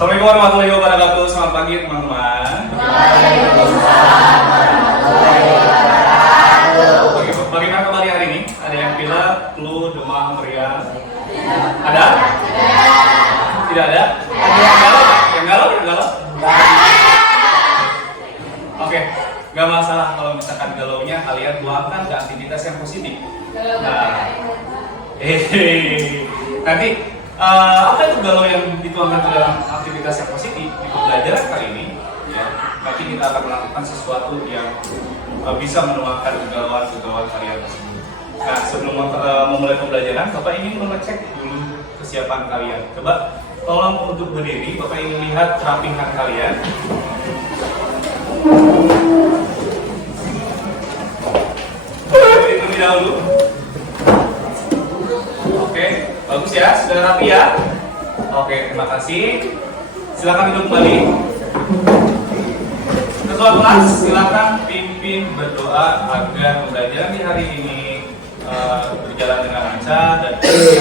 Assalamualaikum warahmatullahi wabarakatuh. Selamat pagi teman-teman. Waalaikumsalam warahmatullahi wabarakatuh. Bagaimana kembali hari ini? Ada yang pilek, flu, demam, meriang? Ada? Tidak ada? Yang galau? Yang galau? Yang galau? Oke, gak masalah kalau misalkan galaunya kalian luapkan ke aktivitas yang positif. Nah, nanti apa itu galau yang dituangkan ke dalam aktivitas yang positif di pembelajaran kali ini? Ya, nanti kita akan melakukan sesuatu yang bisa menuangkan kegalauan kalian tersebut. Nah, sebelum memulai pembelajaran, Bapak ingin mengecek dulu kesiapan kalian. Coba tolong untuk berdiri, Bapak ingin lihat kerapihan kalian. Terlebih dahulu. Oke, bagus ya, sudah rapi ya. Oke, terima kasih. Silakan duduk kembali. Ketua kelas, silakan pimpin berdoa agar pembelajaran di hari ini berjalan dengan lancar dan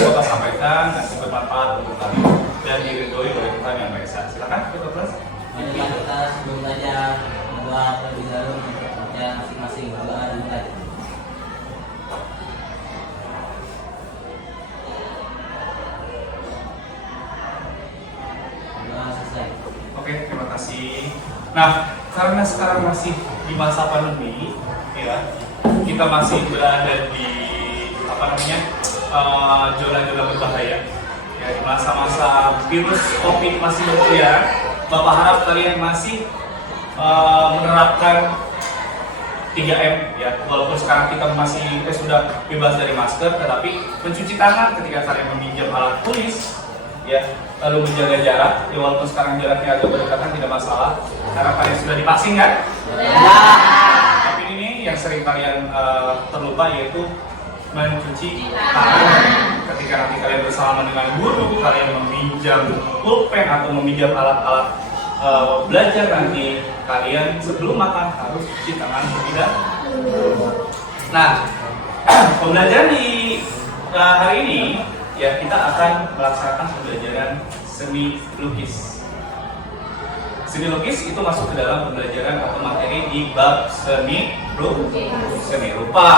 Bapak sampaikan nanti bermanfaat untuk kalian dan diridhoi oleh Tuhan Yang Maha Esa. Silakan ketua kelas. Marilah kita sebelum belajar berdoa terlebih dahulu untuk baca masing-masing doa dan mulai. Doa selesai. Oke, terima kasih. Nah, karena sekarang masih di masa pandemi, ya, kita masih berada di zona-zona berbahaya. Ya, di masa-masa virus COVID masih berkeliaran, Bapak harap kalian masih menerapkan 3M, ya. Walaupun sekarang kita masih sudah bebas dari masker, tetapi mencuci tangan ketika kalian meminjam alat tulis, ya, lalu menjaga jarak. Ya, walaupun sekarang jaraknya agak berdekatan tidak masalah, karena kalian sudah divaksin kan? Ya. Tapi ini yang sering kalian terlupa, yaitu mencuci tangan ketika nanti kalian bersama dengan guru, kalian meminjam pulpen atau meminjam alat-alat belajar nanti, kalian sebelum makan harus cuci tangan terlebih dahulu. Nah, pembelajaran di hari ini, ya, kita akan melaksanakan pembelajaran seni lukis. Seni lukis itu masuk ke dalam pembelajaran atau materi di bab seni rupa.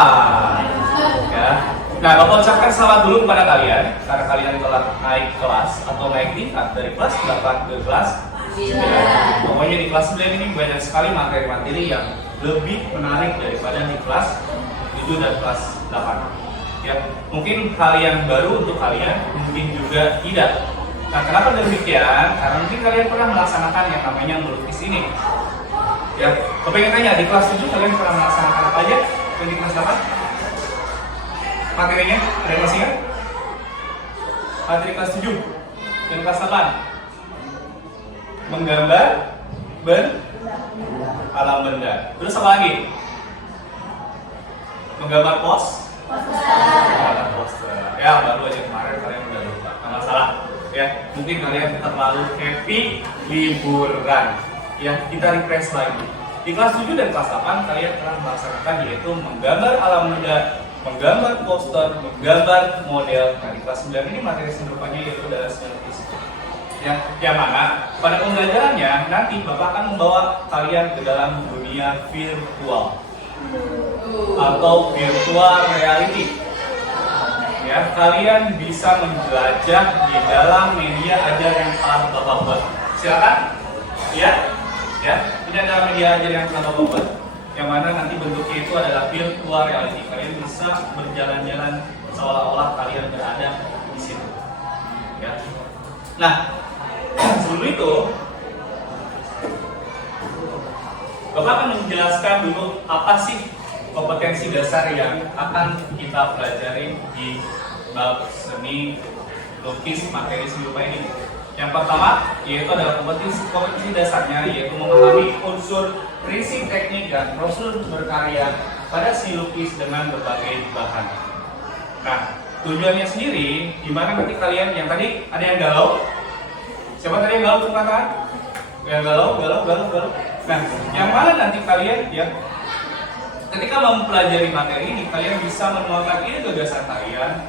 Ya. Nah, Bapak ucapkan selamat dulu kepada kalian karena kalian telah naik kelas atau naik tingkat dari kelas 8 ke kelas 9. Pokoknya di kelas 9 ini banyak sekali materi-materi yang lebih menarik daripada di kelas 7 dan kelas 8. Ya, mungkin hal yang baru untuk kalian, mungkin juga tidak. Nah, kenapa demikian? Karena mungkin kalian pernah melaksanakan yang namanya melukis ini. Ya, Bapak ingin tanya, di kelas 7 kalian pernah melaksanakan apa aja? Dan di kelas 8? Materinya, ada yang masih ingat? Materi kelas 7 dan kelas 8 menggambar alam benda. Terus apa lagi? Menggambar poster. Ya, baru aja kemarin kalian udah lupa. Nggak masalah. Ya, mungkin kalian terlalu happy liburan. Ya, kita refresh lagi. Di kelas 7 dan kelas 8 kalian telah melaksanakan yaitu menggambar alam benda, menggambar poster, menggambar model. Nah, di kelas 9 ini materi serupanya yaitu adalah seni lukis. Ya, yang mana pada pembelajarannya nanti Bapak akan membawa kalian ke dalam dunia virtual atau virtual reality. Ya, kalian bisa menjelajah di dalam media ajar yang telah Bapak buat. Silakan. Ya, ini adalah media ajar yang telah Bapak buat. Yang mana nanti bentuknya itu adalah virtual reality. Kalian bisa berjalan-jalan seolah-olah kalian berada di situ. Ya. Nah, sebelum itu, Bapak akan menjelaskan dulu apa sih kompetensi dasar yang akan kita pelajari di bab seni lukis materi seni rupa ini. Yang pertama yaitu adalah kompetensi dasarnya, yaitu memahami unsur, prinsip, teknik, dan prosedur berkarya pada seni lukis dengan berbagai bahan. Nah, tujuannya sendiri gimana nanti kalian yang tadi ada yang galau? Siapa tadi yang galau tepuk tangan? Yang galau. Nah, yang mana nanti kalian ya ketika mempelajari materi ini, kalian bisa menuangkan ide gagasan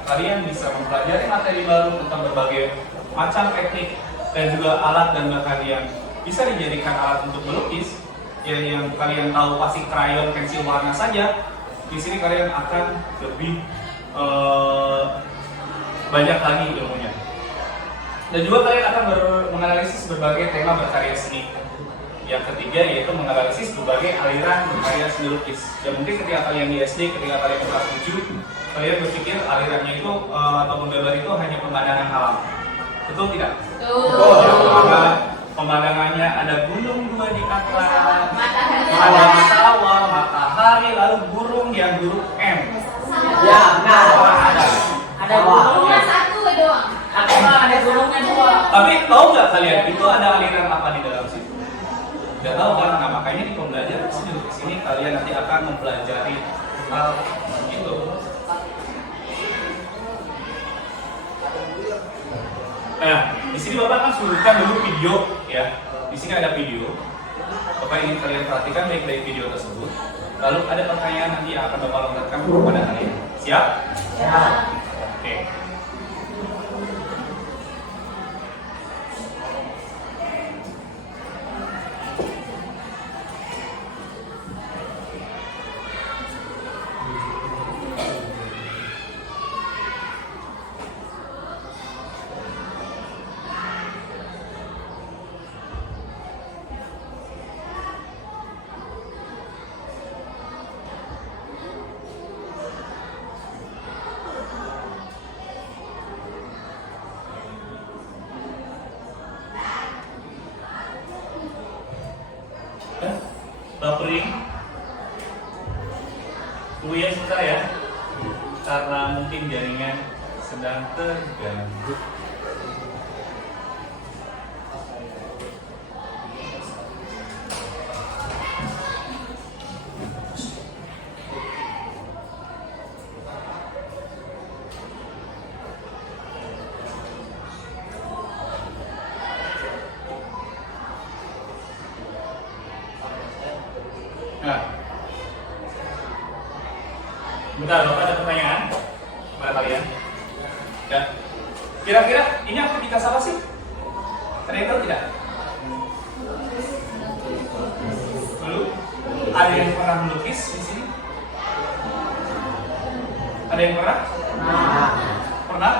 kalian bisa mempelajari materi baru tentang berbagai macam teknik dan juga alat dan bahan yang bisa dijadikan alat untuk melukis, ya yang kalian tahu pasti krayon, pensil warna saja. Di sini kalian akan lebih banyak lagi ilmunya. Dan juga kalian akan menganalisis berbagai tema berkarya seni. Yang ketiga yaitu menganalisis berbagai aliran berkarya seni lukis. Ya mungkin ketika kalian di SD, ketika kalian kelas 7, kalian berpikir alirannya itu atau menggambar itu hanya pemandangan alam. Betul tidak? Betul. Karena pemandangannya ada gunung dua di atas, ada sawah, matahari, lalu burung yang huruf M. Ya, benar. Ada gunung. Cuma satu doang. Ada gunungnya dua. Tapi tahu nggak kalian itu ada aliran apa di dalam situ? Nggak tahu kan? Nah makanya di pembelajaran di sini kalian nanti akan mempelajari hal itu. Nah, di sini Bapak kan suruhkan dulu video ya. Di sini ada video. Bapak ingin kalian perhatikan baik-baik video tersebut. Lalu ada pertanyaan nanti yang akan Bapak lontarkan kepada kalian. Siap? Ya. Oke. Buffering tunggu ya sebentar ya, karena mungkin jaringan sedang terganggu. Nah, bentar, Bapak ada pertanyaan kepada kalian. Ya, kira-kira ini aktivitas apa sih? Ada yang tahu tidak? Dulu, ada yang pernah melukis di sini? Ada yang pernah? Pernah?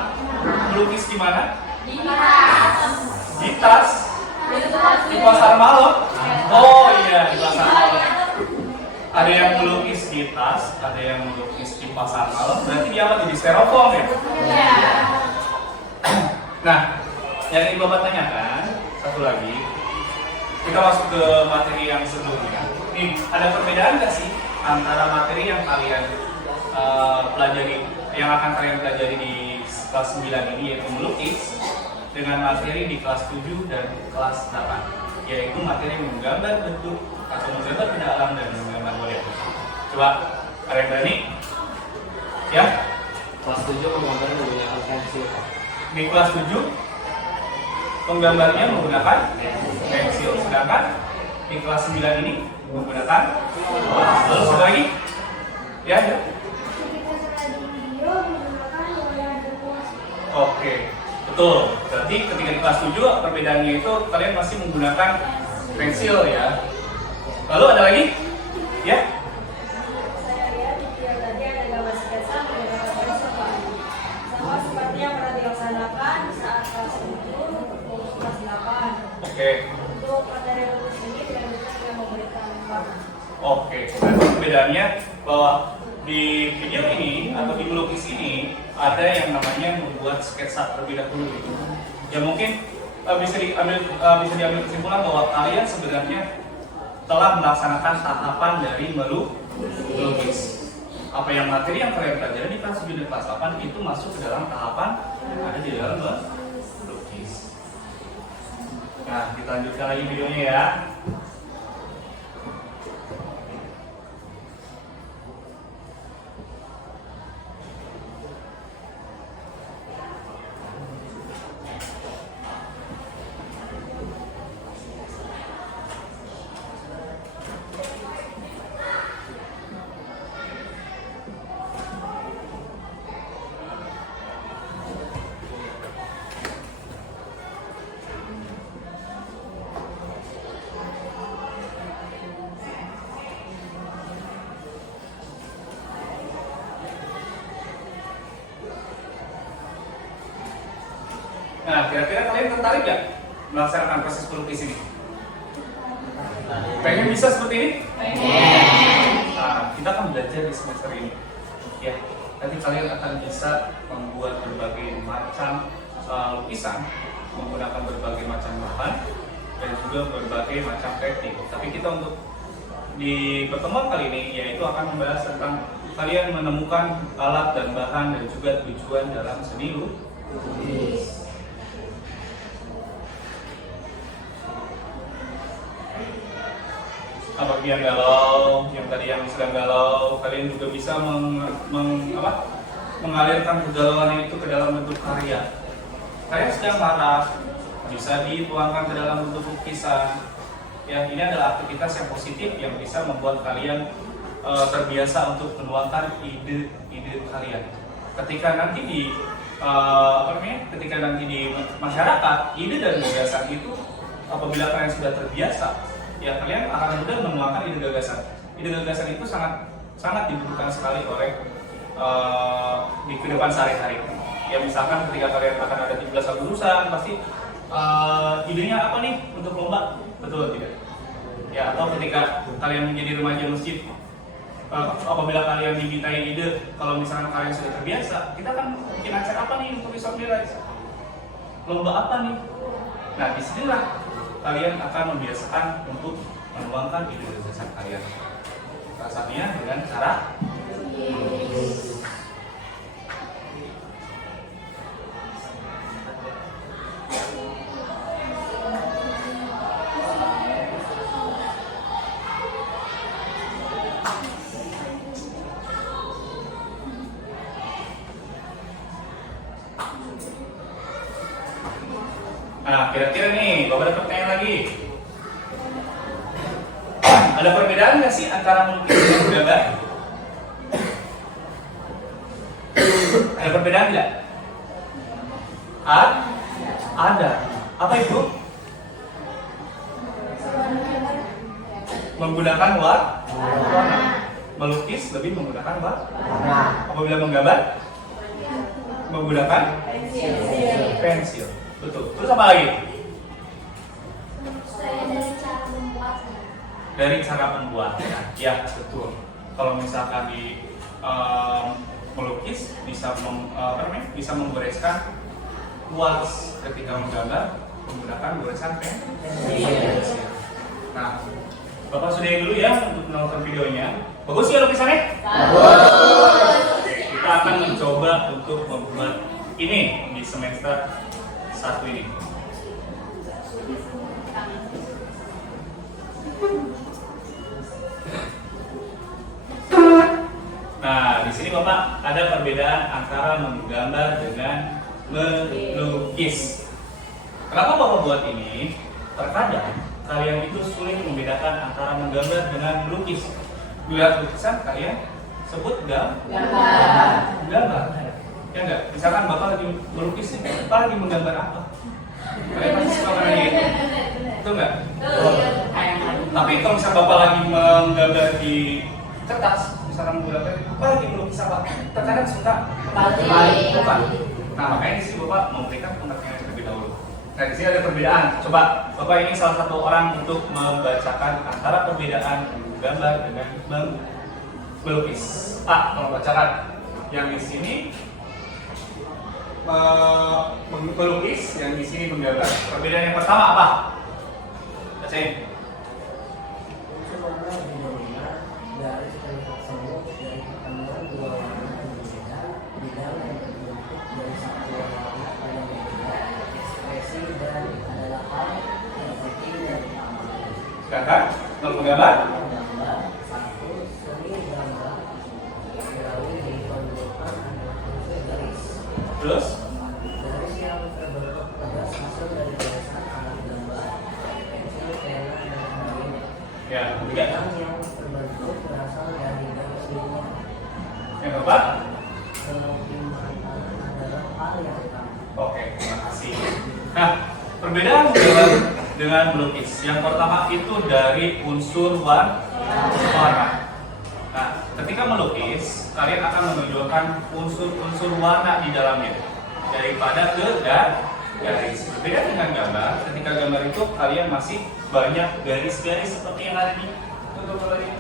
Melukis di mana? Di tas. Di tas? Di pasar malam? Oh iya, di pasar malam. Ada yang melukis di tas, ada yang melukis di pasar malam. Berarti dia apa? Di styrofoam ya? Ya. Nah, yang ingin Bapak tanyakan satu lagi, kita masuk ke materi yang sebelumnya. Nih, ada perbedaan nggak sih antara materi yang kalian pelajari, yang akan kalian pelajari di kelas 9 ini, yaitu melukis, dengan materi di kelas 7 dan kelas 8, yaitu materi menggambar bentuk atau menggambar benda alam dan menggambar model. Coba, ada yang berani? Ya? Kelas 7 menggambar menggunakan pensil. Di kelas 7 penggambarnya menggunakan pensil, sedangkan di kelas 9 ini menggunakan lalu satu lagi ya, ya. Oke, betul. Berarti ketika di kelas 7 perbedaannya itu kalian masih menggunakan pensil ya. Lalu ada lagi? Ya? Saya lihat di video tadi ada gambar sketsa menggunakan pensil, Pak. Sama seperti yang pernah dilaksanakan saat kelas 7 untuk kelas 8. Oke. Untuk materi lulus ini dilanjutkan dengan memberikan warna. Oke, berarti perbedaannya bahwa di video ini atau di melukis ini ada yang namanya membuat sketsa terlebih dahulu. Ya mungkin bisa diambil kesimpulan bahwa kalian sebenarnya telah melaksanakan tahapan dari melukis. Apa yang materi yang kalian pelajari di kelas 7 dan kelas 8 itu masuk ke dalam tahapan yang ada di dalam melukis. Nah, kita lanjutkan lagi videonya ya. Nah, kira-kira kalian tertarik nggak melaksanakan proses pelukis ini? Pengen bisa seperti ini? Nah, kita akan belajar di semester ini. Ya, nanti kalian akan bisa membuat berbagai macam lukisan menggunakan berbagai macam bahan dan juga berbagai macam teknik. Tapi kita untuk di pertemuan kali ini yaitu akan membahas tentang kalian menemukan alat dan bahan dan juga tujuan dalam seni lukis. Bagi yang galau, yang tadi yang sedang galau, kalian juga bisa mengalirkan kegalauan itu ke dalam bentuk karya. Kalian sedang marah, bisa dituangkan ke dalam bentuk lukisan. Ya, ini adalah aktivitas yang positif yang bisa membuat kalian terbiasa untuk menuangkan ide-ide kalian. Ketika nanti di masyarakat, ide dan gagasan itu apabila kalian sudah terbiasa, ya kalian akan mudah menuangkan ide gagasan. Ide gagasan itu sangat dibutuhkan sekali oleh di kehidupan sehari-hari. Ya misalkan ketika kalian akan ada 13 jurusan, pasti idenya apa nih untuk lomba? Betul tidak? Ya, atau ketika kalian menjadi remaja masjid, apabila kalian dimintai ide, kalau misalkan kalian sudah terbiasa, kita akan bikin acara apa nih untuk besok Miraj? Lomba apa nih? Nah, disinilah kalian akan membiasakan untuk menuangkan ide gagasan kalian. Salah satunya dengan cara Nah, kira-kira nih, Bapak ada pertanyaan lagi. Ada perbedaan nggak sih antara melukis dan menggambar? Ada perbedaan tidak? Ada. Apa itu? Menggunakan warna. Melukis lebih menggunakan warna. Apabila menggambar? Menggunakan pensil. Betul. Terus apa lagi? Dari cara membuatnya. Ya, betul. Kalau misalkan di melukis bisa bisa menggoreskan kuas, ketika menggambar menggunakan goresan pensil. Nah, Bapak sudahi dulu ya untuk menonton videonya. Bagus ya lukisannya? Bagus. Oke, kita akan mencoba untuk membuat ini di semester 1 ini. Nah, di sini Bapak ada perbedaan antara menggambar dengan melukis. Kenapa Bapak buat ini? Terkadang kalian itu sulit membedakan antara menggambar dengan melukis. Bila lukisan kalian sebut gambar. Ya enggak? Misalkan Bapak lagi melukis nih, Bapak lagi menggambar apa? Kalian pasti suka nanya gitu. Itu enggak? Tapi kalau misalkan Bapak lagi menggambar di kertas, misalkan menggambar, Bapak lagi melukis apa? Terkadang suka bukan. Nah, makanya di sini Bapak memberikan pengertian terlebih dahulu. Nah, di sini ada perbedaan. Coba Bapak ini salah satu orang untuk membacakan antara perbedaan menggambar dengan melukis. Kalau bacakan yang di sini melukis, yang di sini menggambar. Perbedaan yang pertama apa? Bacain. Garis tersebut dari pertemuan dua warna berbeda, bidang yang terbentuk dari satu warna yang berbeda, ekspresi dan adalah hal yang penting dan utama. Silakan, kalau menggambar. Menggambar, satu, seni gambar, melalui diperlukan adalah unsur garis. Terus? Garis yang terbentuk tegas hasil dari garisan alat gambar, pensil, pena, dan sebagainya. Ya, ketiga. Bidang yang terbentuk berasal dari garis linear. Yang keempat? Penerimaan adalah hal yang utama. Oke, terima kasih. Nah, perbedaan dengan melukis. Yang pertama itu dari unsur warna. Nah, ketika melukis, kalian akan menunjukkan unsur-unsur warna di dalamnya daripada ke garis. Berbeda dengan gambar, ketika gambar itu kalian masih banyak garis-garis seperti yang ada di gambar ini.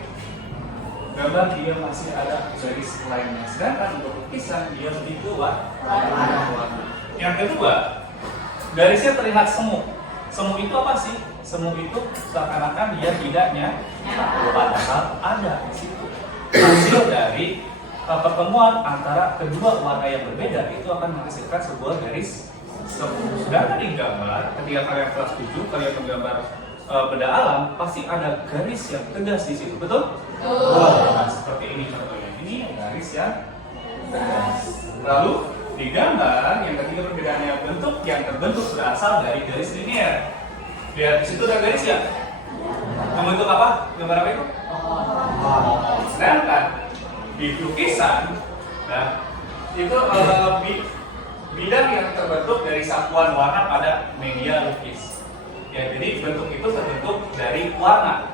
Gambar dia masih ada garis lainnya, sedangkan untuk lukisan dia lebih kuat warna. Yang kedua, garisnya terlihat semu. Semu itu apa sih? Semu itu seakan-akan dia tidaknya, padahal ada di situ. Hasil dari pertemuan antara kedua warna yang berbeda itu akan menghasilkan sebuah garis semu. Sedangkan di gambar, ketika kalian kelas 7, kalian menggambar benda alam, pasti ada garis yang tegas di situ, betul? Nah, seperti ini contohnya. Ini garis yang tegas. Lalu di gambar yang ketiga perbedaannya bentuk yang terbentuk berasal dari garis linear. Lihat di situ ada garis ya. Membentuk apa? Gambar apa itu? Sedangkan di lukisan, nah itu bidang yang terbentuk dari satuan warna pada media lukis. Ya, jadi bentuk itu terbentuk dari warna.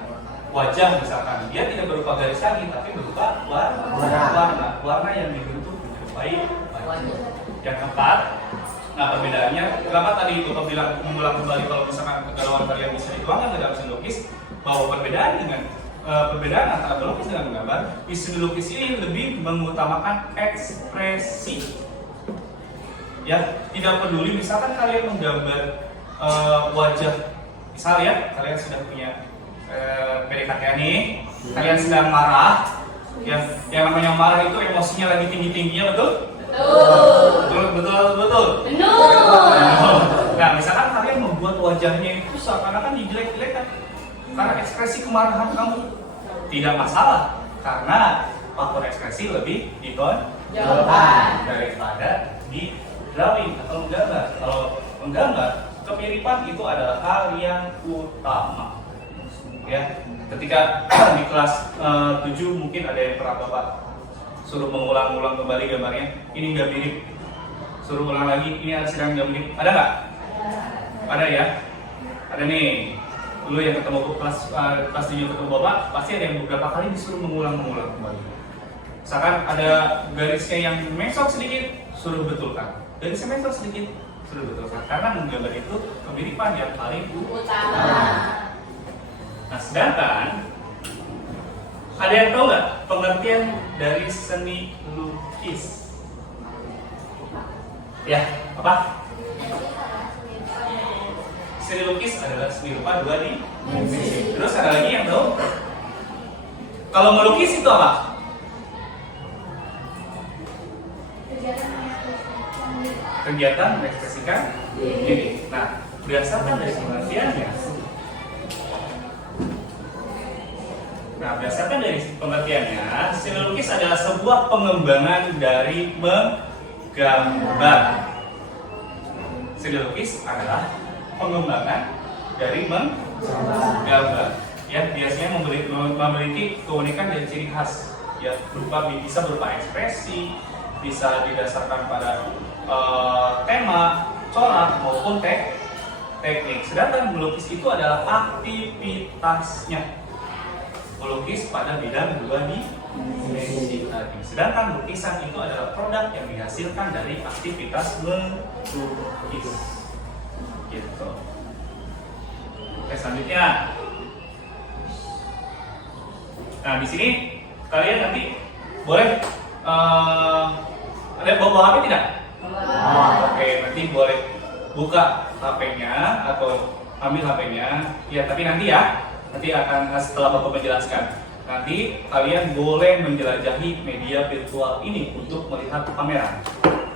Wajah misalkan dia tidak berupa garis lagi, tapi berupa warna yang dibentuk menyerupai wajah. Yang keempat, nah perbedaannya, kenapa tadi itu bilang mengulang kembali kalau misalkan kegalauan kalian bisa dituangkan ke dalam seni lukis, bahwa perbedaan antara melukis dengan menggambar, di seni lukis ini lebih mengutamakan ekspresi. Ya, tidak peduli misalkan kalian menggambar wajah, misal ya, kalian sudah punya PDKT nih, kalian sedang marah, ya, yang namanya marah itu emosinya lagi tinggi-tingginya, betul? Betul. Nah, misalkan kalian membuat wajahnya itu seakan-akan dijelek-jelekan karena ekspresi kemarahan kamu, tidak masalah, karena faktor ekspresi lebih ditonjolkan daripada di drawing atau menggambar. Kalau menggambar, kemiripan itu adalah hal yang utama. Ya, ketika di kelas 7 mungkin ada yang pernah Bapak suruh mengulang-ulang kembali gambarnya, ini nggak mirip, suruh ulang lagi, ini sedang nggak mirip, ada nggak? Ada ya, ada nih. Dulu yang ketemu kelas 7 ketemu Bapak, pasti ada yang beberapa kali disuruh mengulang-ulang kembali. Misalkan ada garisnya yang mesok sedikit, suruh betulkan. Garisnya mesok sedikit, suruh betulkan. Karena menggambar itu kemiripan yang paling utama. Nah, sedangkan ada yang tahu nggak pengertian dari seni lukis? Ya, apa? Seni lukis adalah seni rupa dua dimensi. Terus ada lagi yang tahu? Kalau melukis itu apa? Kegiatan mengekspresikan diri. Nah, berdasarkan dari pengertiannya, seni lukis adalah sebuah pengembangan dari menggambar. Seni lukis adalah pengembangan dari menggambar. Ya, biasanya memiliki keunikan dan ciri khas. Ya, bisa berupa ekspresi, bisa didasarkan pada tema, corak maupun teknik. Sedangkan melukis itu adalah aktivitasnya. Melukis pada bidang dua dimensi tadi. Sedangkan lukisan itu adalah produk yang dihasilkan dari aktivitas melukis. Gitu. Oke, selanjutnya. Nah, di sini kalian nanti boleh ada bawa HP tidak? Oke, nanti boleh buka HP-nya atau ambil HP-nya. Ya, tapi nanti ya. Nanti akan setelah Bapak menjelaskan. Nanti kalian boleh menjelajahi media virtual ini untuk melihat pameran.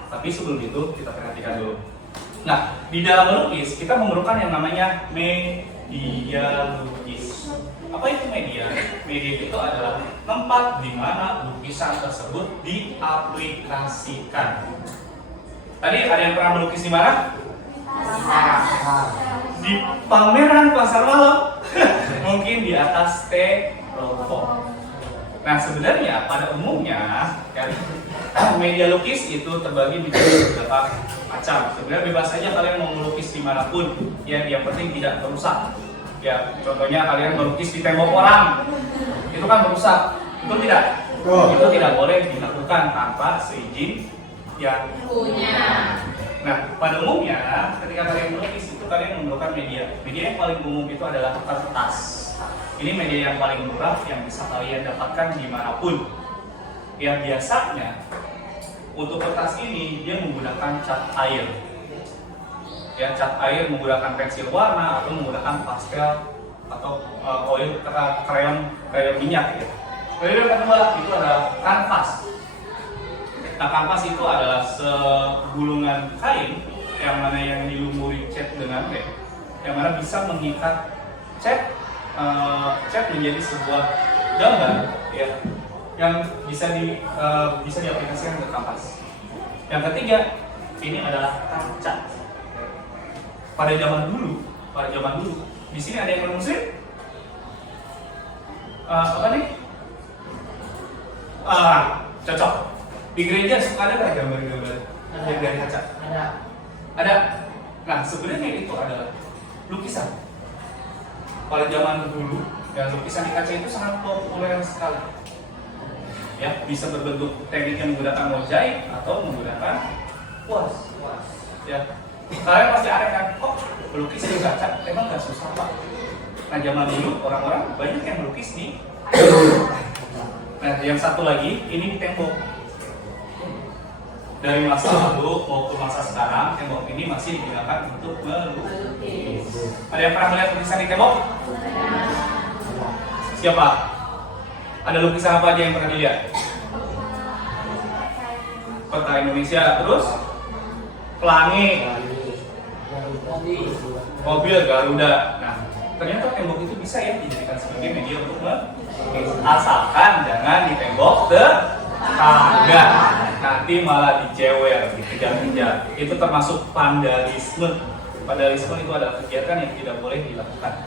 Tapi sebelum itu kita perhatikan dulu. Nah, di dalam melukis kita memerlukan yang namanya media lukis. Apa itu media? Media itu adalah tempat di mana lukisan tersebut diaplikasikan. Tadi ada yang pernah melukis di mana? Di pameran pasar malam. Mungkin di atas teropong. Nah, sebenarnya pada umumnya media lukis itu terbagi menjadi beberapa macam. Sebenarnya bebas saja kalian mau melukis dimanapun, ya, yang penting tidak merusak. Ya, contohnya kalian melukis di tembok orang, itu kan merusak, itu tidak boleh dilakukan tanpa seizin yang Punya. Nah, pada umumnya ketika kalian melukis itu kalian memerlukan media. Media yang paling umum itu adalah kertas. Ini media yang paling murah yang bisa kalian dapatkan dimanapun. Yang biasanya untuk kertas ini dia menggunakan cat air. Ya, cat air menggunakan pensil warna atau menggunakan pastel atau oil krayon minyak. Gitu. Lalu yang kedua itu adalah kanvas. Nah, kanvas itu adalah segulungan kain yang mana yang dilumuri cat dengan lem, yang mana bisa mengikat cat menjadi sebuah gambar, ya, yang bisa diaplikasikan ke kanvas. Yang ketiga, ini adalah kaca. Pada zaman dulu, di sini ada yang muslim? Apa nih? Cocok. Di gereja suka ada nggak gambar-gambar yang dari kaca? Ada. Nah, sebenarnya itu adalah lukisan. Pada zaman dulu, ya, lukisan di kaca itu sangat populer sekali. Ya, bisa berbentuk teknik yang menggunakan mozaik atau menggunakan kuas. Ya, kalian pasti ada kan? Kok melukis di kaca? Emang nggak susah, Pak? Nah, zaman dulu orang-orang banyak yang melukis di. Nah, yang satu lagi ini di tembok. Dari masa lalu maupun masa sekarang, tembok ini masih digunakan untuk melukis. Ada yang pernah melihat lukisan di tembok? Siapa? Ada lukisan apa aja yang pernah dilihat? Peta Indonesia, terus pelangi, mobil, Garuda. Nah, ternyata tembok itu bisa ya dijadikan sebagai media untuk melukis. Asalkan jangan di tembok tetangga. Nanti malah dicewer, dikejar-kejar. Itu termasuk vandalisme. Vandalisme itu adalah kegiatan yang tidak boleh dilakukan,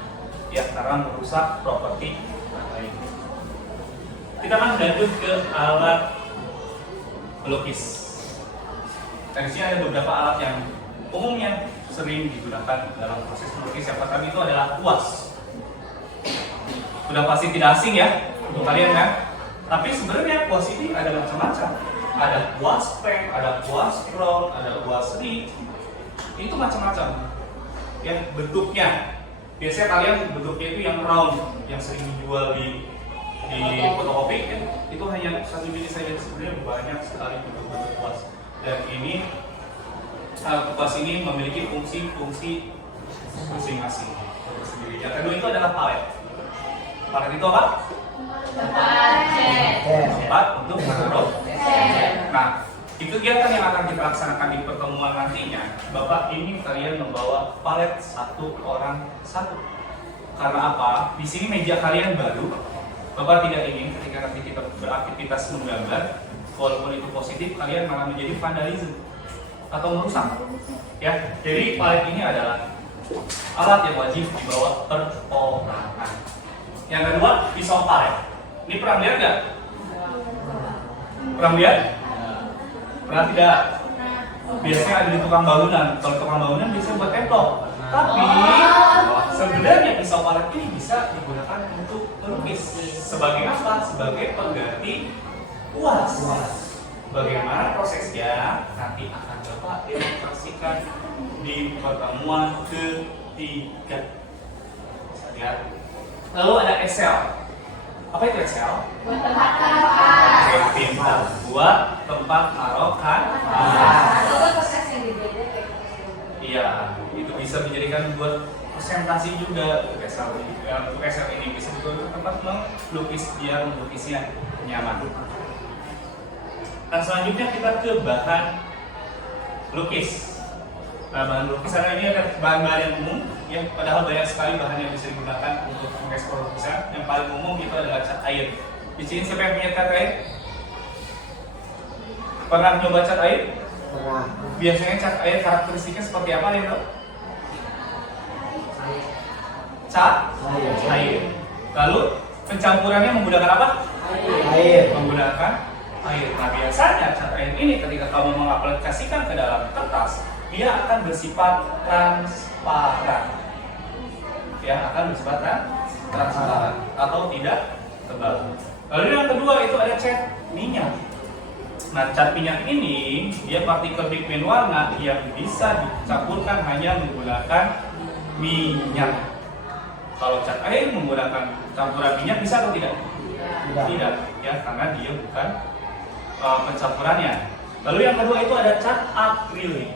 ya, karena merusak properti lain. Kita akan lanjut ke alat melukis. Nah, di sini ada beberapa alat yang umumnya sering digunakan dalam proses melukis. Yang pertama itu adalah kuas. Sudah pasti tidak asing ya untuk kalian kan? Tapi sebenarnya kuas ini ada macam-macam. Ada kuas pen, ada kuas roll, ada kuas ring. Itu macam-macam. Ya, bentuknya. Biasanya kalian bentuknya itu yang round, yang sering dijual di fotokopi. Itu hanya satu jenis saja. Sebenarnya banyak sekali bentuk-bentuk kuas. Dan ini kuas ini memiliki fungsi-fungsi masing-masing. Yang kedua itu adalah palet. Palet itu apa? Tempat untuk menaruh. Nah, di kegiatan yang akan kita laksanakan di pertemuan nantinya, Bapak ingin kalian membawa palet satu orang satu. Karena apa? Di sini meja kalian baru. Bapak tidak ingin ketika nanti kita beraktivitas menggambar, walaupun itu positif, kalian malah menjadi vandalisme atau merusak. Ya, jadi palet ini adalah alat yang wajib dibawa perorangan. Yang kedua, pisau palet. Ini pernah lihat nggak? Pernah lihat? Pernah tidak? Biasanya ada di tukang bangunan. Kalau tukang bangunan biasanya buat tembok. Tapi sebenarnya pisau palet ini bisa digunakan untuk melukis. Sebagai apa? Sebagai pengganti kuas. Bagaimana prosesnya? Nanti akan Bapak demonstrasikan di pertemuan ketiga. Lihat. Lalu ada Excel. Apa itu Excel? Buat tempat naruh. Pintar. Buat tempat naruh kanvas. Itu proses yang dibedakan kayak Iya, itu bisa dijadikan buat presentasi juga untuk Excel. Untuk Excel ini bisa juga tempat melukis biar melukisnya nyaman. Nah, selanjutnya kita ke bahan lukis. Nah, bahan lukisan ini ada bahan-bahan yang umum, yang padahal banyak sekali bahan yang bisa digunakan untuk mengeksplor lukisan. Yang paling umum itu adalah cat air. Di sini siapa yang punya cat air? Pernah nyoba cat air? Pernah. Biasanya cat air karakteristiknya seperti apa, Lino? Cat air. Lalu pencampurannya menggunakan apa? Air. Menggunakan air. Nah, biasanya cat air ini ketika kamu mengaplikasikan ke dalam kertas, dia akan bersifat transparan. Ya, akan bersifat transparan atau tidak tebal. Lalu yang kedua itu ada cat minyak. Nah, cat minyak ini dia partikel pigmen warna yang bisa dicampurkan hanya menggunakan minyak. Kalau cat air menggunakan campuran minyak bisa atau tidak? Tidak, ya karena dia bukan pencampurannya. Lalu yang kedua itu ada cat akrilik.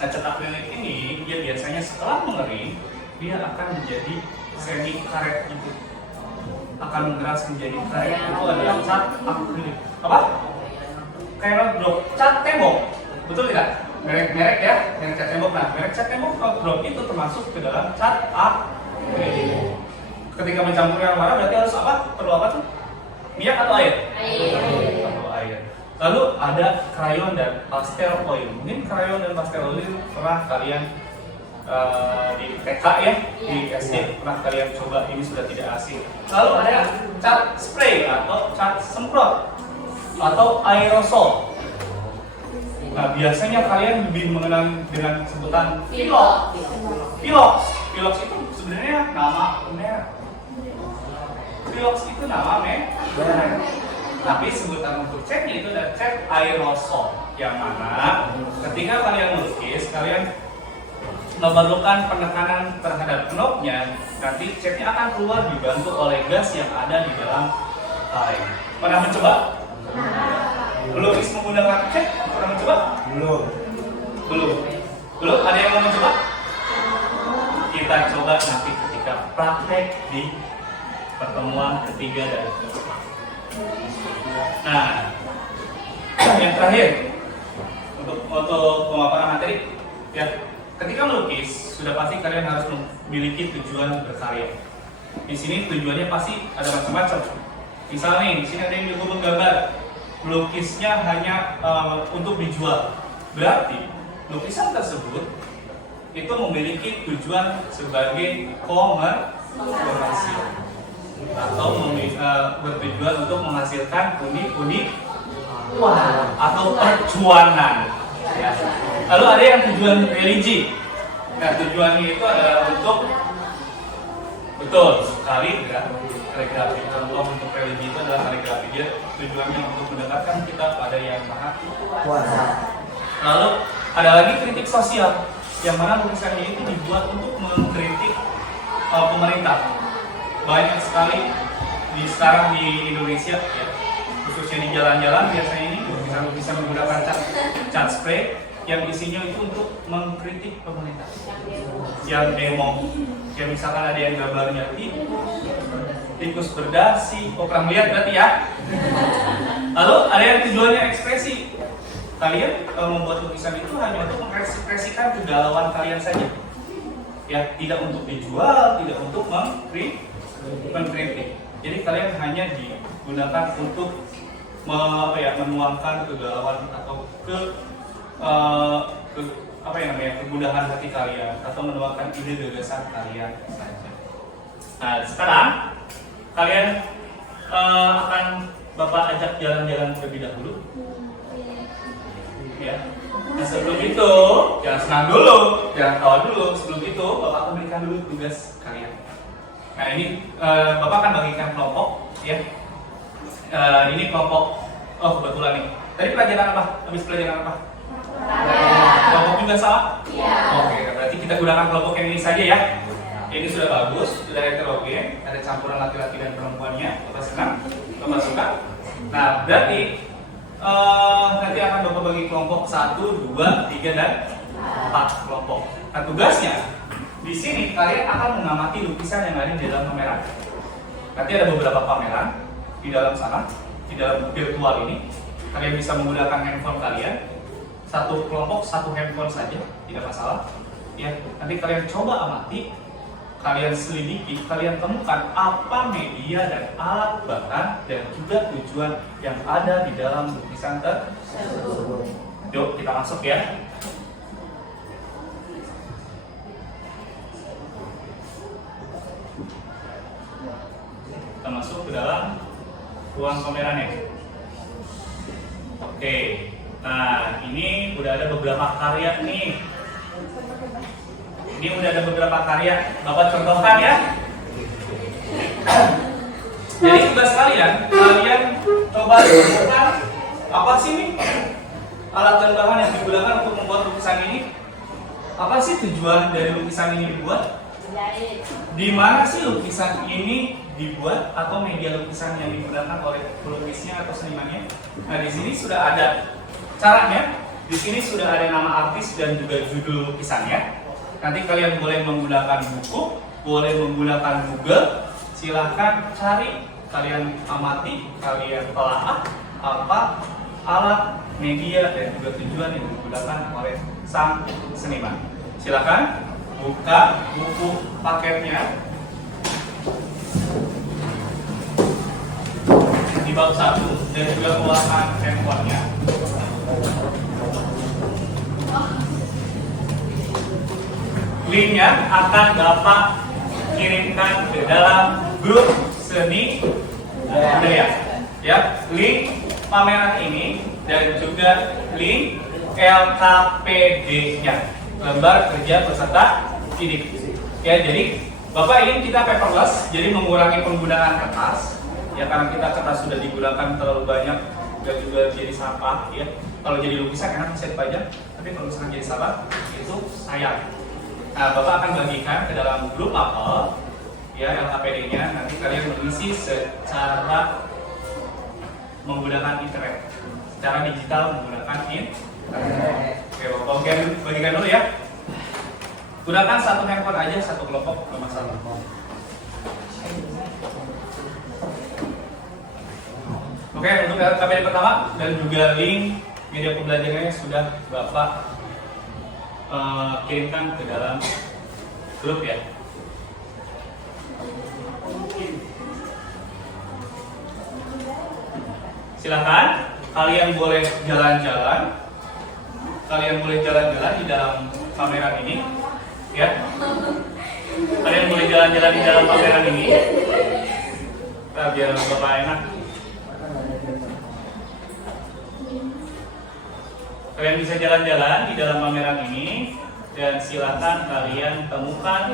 Nah, cat akrilik ini dia biasanya setelah mengering dia akan menjadi semi karet gitu, akan mengeras menjadi karet. Itu adalah cat akrilik. Apa? Kayak drop cat tembok, betul tidak? Merek ya, merek cat tembok. Nah, merek cat tembok drop itu termasuk ke dalam cat akrilik. Ketika mencampurkan warna berarti harus apa? Perlu apa tuh? Minyak atau air? Perlu air. Lalu ada krayon dan pastel oil. Mungkin krayon dan pastel oil pernah kalian di TK ya, di SD pernah kalian coba, ini sudah tidak asing. Lalu ada cat spray atau cat semprot atau aerosol. Nah, biasanya kalian lebih mengenal dengan sebutan pilox. Pilox itu sebenarnya nama merek. Pilox itu nama merek. Tapi sebutan untuk catnya itu adalah cat aerosol, yang mana ketika kalian melukis, kalian memerlukan penekanan terhadap knopnya, nanti catnya akan keluar dibantu oleh gas yang ada di dalam air. Pernah mencoba? Melukis menggunakan cat? Pernah mencoba? Belum? Ada yang mau mencoba? Kita coba nanti ketika praktek di pertemuan ketiga dan keempat. Nah, yang terakhir untuk pemaparan materi, ya, ketika melukis sudah pasti kalian harus memiliki tujuan berkarya. Di sini tujuannya pasti ada macam-macam. Misalnya di sini ada yang cukup menggambar, melukisnya hanya untuk dijual. Berarti lukisan tersebut itu memiliki tujuan sebagai komersial atau bertujuan untuk menghasilkan pundi-pundi uang atau percuanan. Ya. Lalu ada yang tujuan religi. Nah, tujuannya itu adalah untuk betul sekali kaligrafi. Contoh untuk religi itu adalah kaligrafi, dia tujuannya untuk mendekatkan kita pada yang maha kuasa. Lalu ada lagi kritik sosial, yang mana lukisannya itu dibuat untuk mengkritik pemerintah. Banyak sekali sekarang di Indonesia, ya, khususnya di jalan-jalan biasanya ini lukisan menggunakan cat spray yang isinya itu untuk mengkritik pemerintah. Yang demo, ya misalkan ada yang gambarnya tikus berdasi, pernah lihat berarti ya. Lalu ada yang tujuannya ekspresi. Kalian membuat lukisan itu hanya untuk mengekspresikan kegalauan kalian saja, ya, tidak untuk dijual, tidak untuk mengkritik. Jadi kalian hanya digunakan untuk menuangkan kegalauan atau kemudahan hati kalian atau menuangkan ide gagasan kalian saja. Nah, sekarang kalian akan Bapak ajak jalan-jalan terlebih dahulu. Ya. Nah, sebelum itu jangan senang dulu, jangan tawa dulu. Sebelum itu Bapak akan berikan dulu tugas kalian. Nah, ini Bapak akan bagikan kelompok, ya. Ini kelompok. Oh, kebetulan nih. Tadi pelajaran apa? Habis pelajaran apa? Kelompok juga sama? Iya. Oke, berarti kita gunakan kelompok yang ini saja ya. Ini sudah bagus, sudah heterogen, ada campuran laki-laki dan perempuannya. Bapak senang, Bapak suka. Nah, berarti nanti akan Bapak bagi kelompok 1, 2, 3, dan 4 kelompok. Nah, tugasnya di sini kalian akan mengamati lukisan yang ada di dalam kamera. Nanti ada beberapa pameran di dalam sana, di dalam virtual ini. Kalian bisa menggunakan handphone kalian. Satu kelompok, satu handphone saja, tidak masalah. Ya, nanti kalian coba amati, kalian selidiki, kalian temukan apa media dan alat bahan dan juga tujuan yang ada di dalam lukisan tersebut. Yuk, kita masuk ya. Kita masuk ke dalam ruang pamerannya. Oke, nah ini udah ada beberapa karya nih. Ini udah ada beberapa karya, Bapak contohkan ya. Jadi tugas kalian coba temukan Apa sih nih alat dan bahan yang digunakan untuk membuat lukisan ini? Apa sih tujuan dari lukisan ini dibuat? Jahit. Di mana sih lukisan ini dibuat atau media lukisan yang digunakan oleh pelukisnya atau senimannya? Nah, di sini sudah ada caranya. Di sini sudah ada nama artis dan juga judul lukisannya. Nanti kalian boleh menggunakan buku, boleh menggunakan Google. Silahkan cari, kalian amati, kalian telaah apa alat, media, dan juga tujuan yang digunakan oleh sang seniman. Silakan buka buku paketnya di bab 1 dan juga keluarkan handphonenya. Linknya akan Bapak kirimkan ke dalam grup seni budaya. Ya, link pameran ini dan juga link LKPD-nya, lembar kerja peserta didik. Ya, jadi Bapak ingin kita paperless, jadi mengurangi penggunaan kertas. Ya, karena kita kertas sudah digunakan terlalu banyak dan juga jadi sampah. Ya, kalau jadi lukisan enak bisa dipajang, tapi kalau misalkan jadi sampah itu sayang. Nah, Bapak akan bagikan ke dalam grup apel, ya LKPD-nya. Nanti kalian mengisi secara menggunakan internet, secara digital menggunakan internet. Oke, Bapak bagikan dulu ya. Gunakan satu handphone aja, satu kelompok, nggak masalah. Oke, untuk LKPD pertama dan juga link media pembelajarannya sudah Bapak kirimkan ke dalam grup ya. Silakan kalian boleh jalan-jalan. Kalian boleh jalan-jalan di dalam pameran ini, ya. Kalian boleh jalan-jalan di dalam pameran ini. Nah, biar Bapak enak. Kalian bisa jalan-jalan di dalam pameran ini dan silakan kalian temukan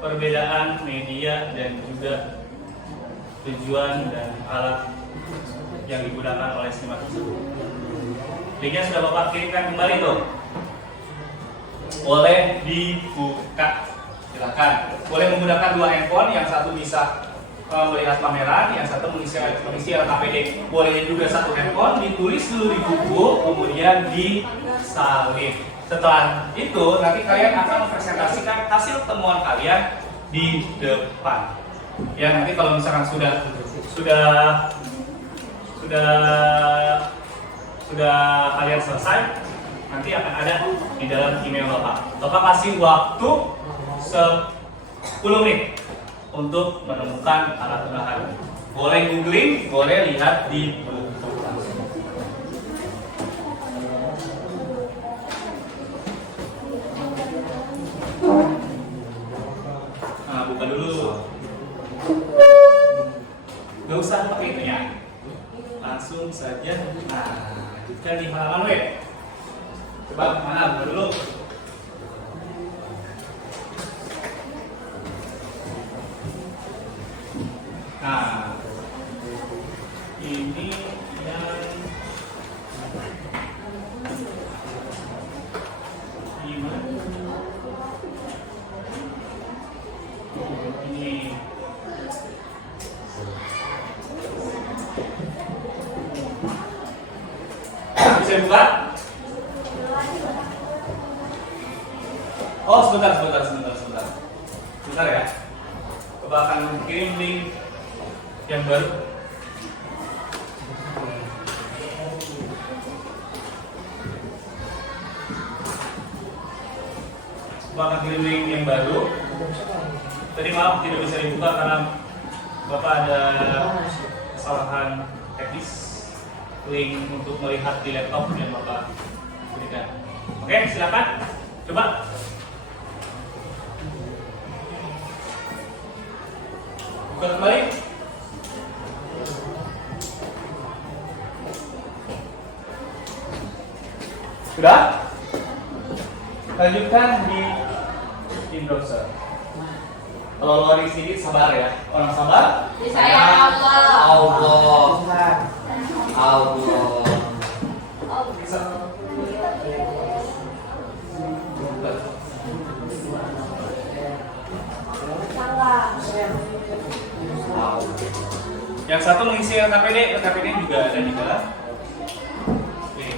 perbedaan media dan juga tujuan dan alat yang digunakan oleh seniman tersebut. Linknya sudah Bapak kirimkan kembali tuh. Boleh dibuka. Silakan. Boleh menggunakan dua handphone, yang satu bisa melihat pameran, yang satu mengisi LKPD. Boleh juga satu handphone, ditulis dulu di buku, kemudian disalin. Setelah itu nanti kalian akan mempresentasikan hasil temuan kalian di depan. Ya, nanti kalau misalkan sudah kalian selesai, nanti akan ada di dalam email Bapak. Bapak kasih waktu 10 menit untuk menemukan alat bahan. Boleh googling, boleh lihat di buku. Nah, buka dulu. Gak usah pakai itu ya. Langsung saja. Nah, lanjutkan di halaman web. Coba mana buka dulu. Nah, ini yang gimana? Ini bisa buka? Oh, sebentar ya. Coba akan kirim link yang baru. Bapak kirim link yang baru. Tadi maaf tidak bisa dibuka karena Bapak ada kesalahan teknis. Link untuk melihat di laptop yang Bapak berikan. Oke, silakan. Coba. Buka kembali. Sudah? Lanjutkan di browser. Kalau di sini sabar ya. Orang sabar? Disayang Allah. Allah. Yang satu mengisi LKPD, LKPD juga ada di dalam. Oke.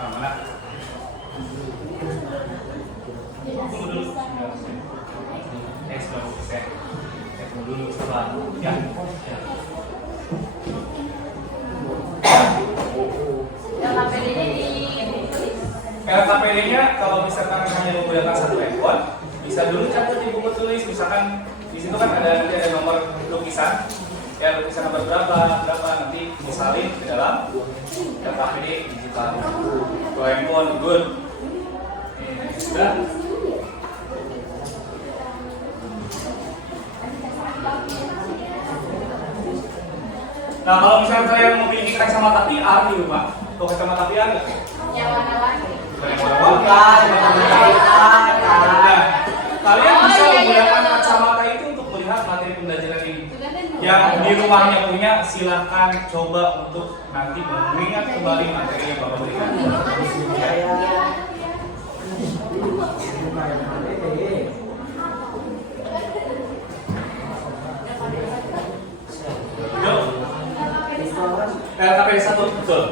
Mana? Tunggu dulu. Tunggu dulu setelah. Ya. LKPD-nya kalau misalkan hanya menggunakan satu handphone, bisa dulu catat di buku tulis. Misalkan di situ kan ada nomor lukisan, ya lukisan nomor berapa nanti disalin ke dalam LKPD digital. Kalau handphone good. Sudah. Nah kalau misalnya kalian memiliki kacamata VR di rumah, atau kacamata VR nggak? Yang warna-warni. Kalian bisa menggunakan kacamata itu untuk melihat materi pembelajaran ini. Yang di rumahnya punya, silakan coba untuk nanti mengingat kembali materi yang Bapak berikan. LKPD 1 betul.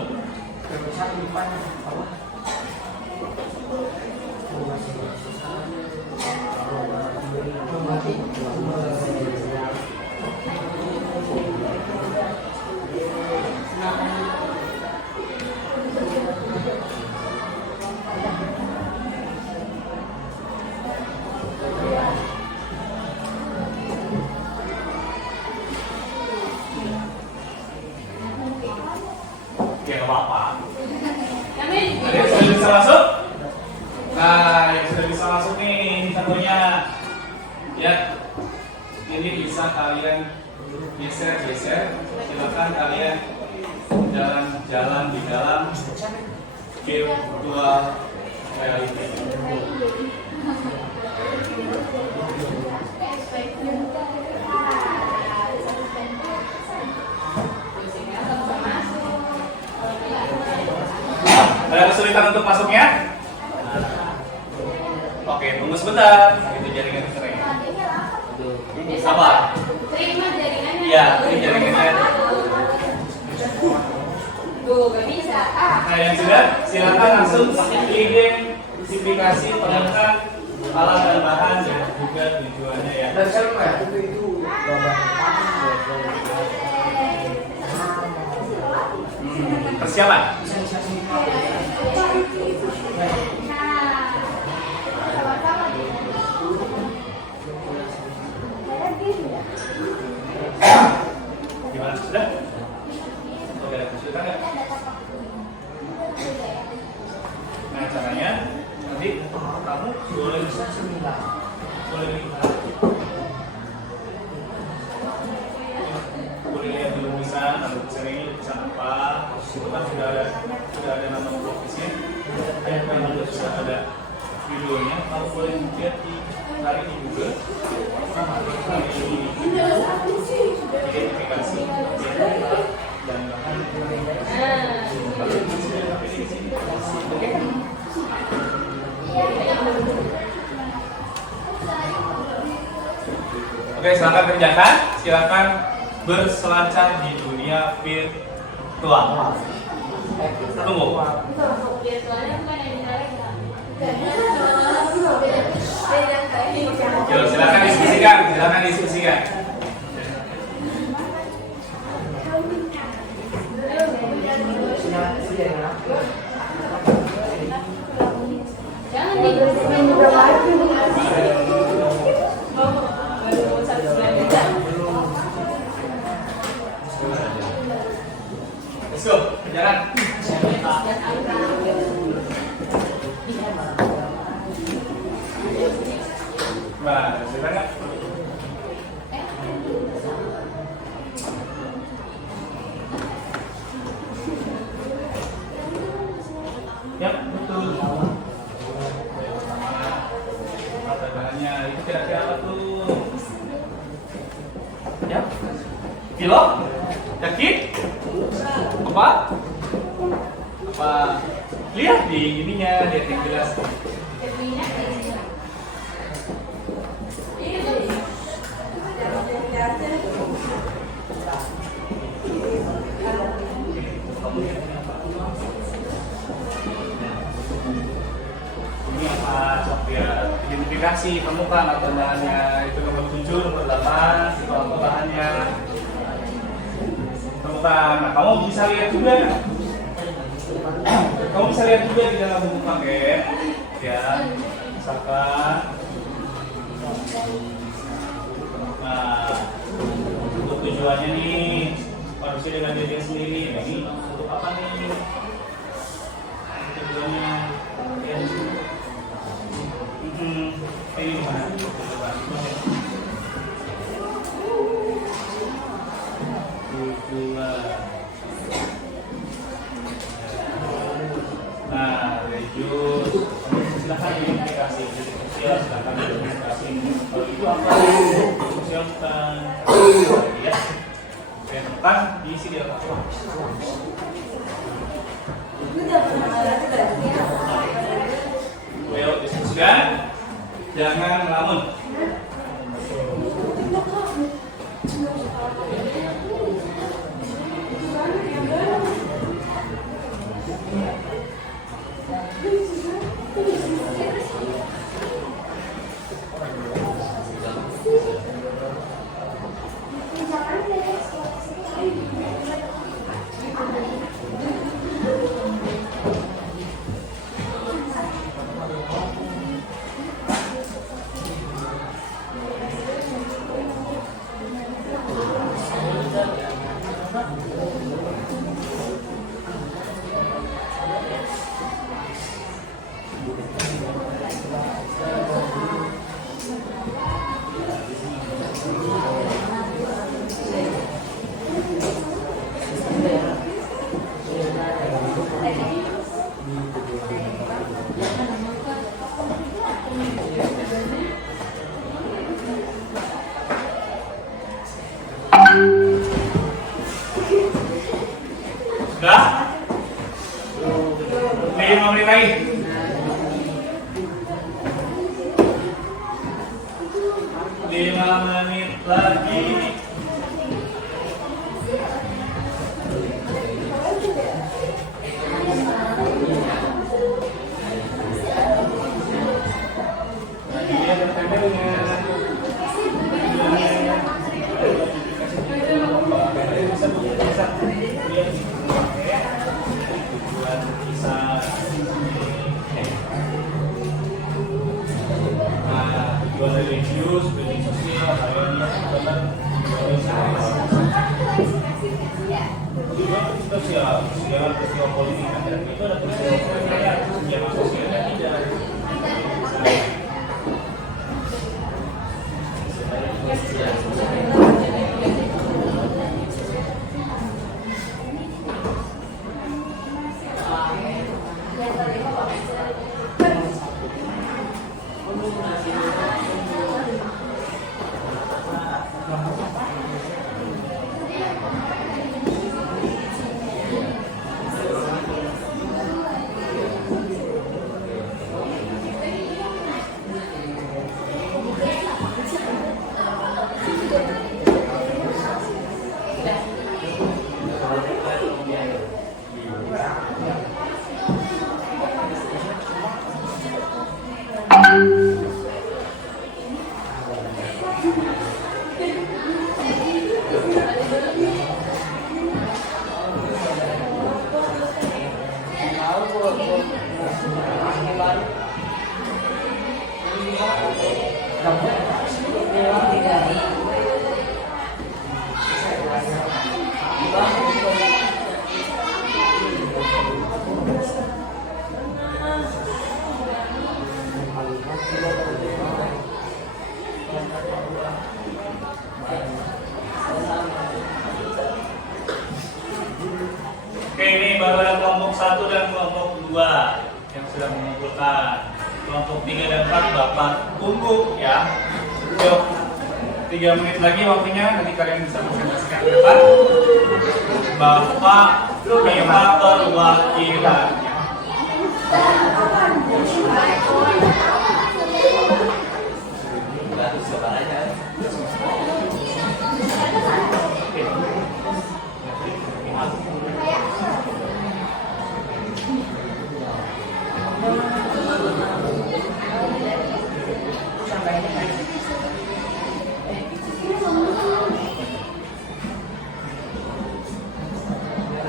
Ya nggak apa-apa. Ada yang sudah bisa masuk? Nah, yang sudah bisa masuk nih satunya. Ya, ini bisa kalian geser. Silakan kalian jalan di dalam virtual reality. Ada kesulitan untuk masuknya? Oke, tunggu sebentar. Itu jaringan keren. Apa? Terima jaringannya. Iya, ini jaringannya. Tuh, gak bisa. Nah, yang sudah, silakan langsung identifikasi perangkat alat dan bahan dan juga tujuannya ya. Persiapan. Gimana sudah? Oke, ada kesulitan nggak? Nah caranya nanti kamu boleh lihat, boleh lihat di lukisan, ada lukisan ini lukisan apa? Itu kan sudah ada nama pelukisnya, kan juga sudah ada videonya. Kamu boleh lihat di hari ini juga. Identifikasi dan bahan. Oke, silakan kerjakan. Silakan berselancar di dunia virtual. Tunggu. Virtualnya bukan yang ditarik. Yo, silakan diskusikan. Jangan dikumpulin juga lagi. Let's go, jalan. Nah, silakan. Ya. Pilot? Yakin? Apa? Apa? Lihat di ininya, lihat yang jelas. Ini apa? Software identifikasi temukan atau bahannya itu nomor 7, nomor 8, itu apa bahannya. Temukan. Nah, kamu bisa lihat juga. Kamu bisa lihat juga di dalam buku paket, ya. Misalkan, nah, untuk tujuannya nih, manusia dengan diri sendiri. Nah, ini untuk apa nih? Tujuannya, ya. Ini gimana? Nah, rejus, silakan identifikasi sosial, silakan identifikasi. Kalau itu apa? Sosial bukan, ya. Bukan diisi di atas. Well, diskusikan, jangan melamun. Sudah? 5 menit lagi. Dia bertanda dengan tujuan religius, tujuan sosial, tujuan sosial, peristiwa politik, itu ada peristiwa politik yang sosialnya tidak. Oke, ini baru ada kelompok 1 dan kelompok 2 yang sudah mengumpulkan. Kelompok 3 dan 4 Bapak tunggu ya. Yuk. 3 menit lagi waktunya, nanti kalian bisa presentasikan ke depan. Bapak minta perwakilannya.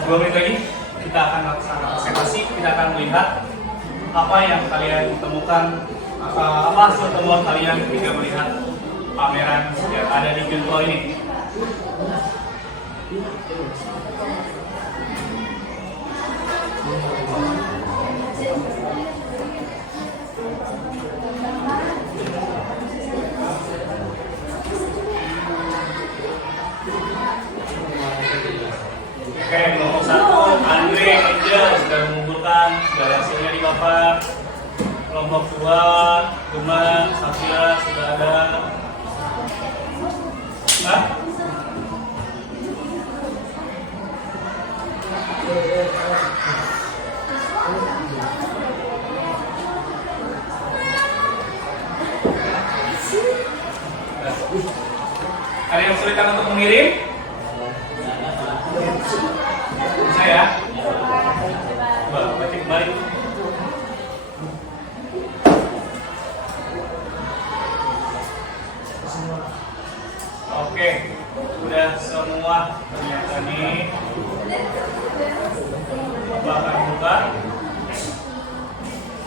Dua menit lagi kita akan laksanakan presentasi. Kita akan melihat apa yang kalian temukan, apa hasil temuan kalian ketika melihat pameran yang ada di virtual ini. Oke, kelompok 1, Andre, Angel sudah mengumpulkan, sudah hasilnya di Bapak. Kelompok 2, Gema, Safira sudah ada. Hah? Ada yang kesulitan untuk mengirim? Bisa ya? Coba baca kembali. Oke, udah semua ternyata nih. Bapak akan buka.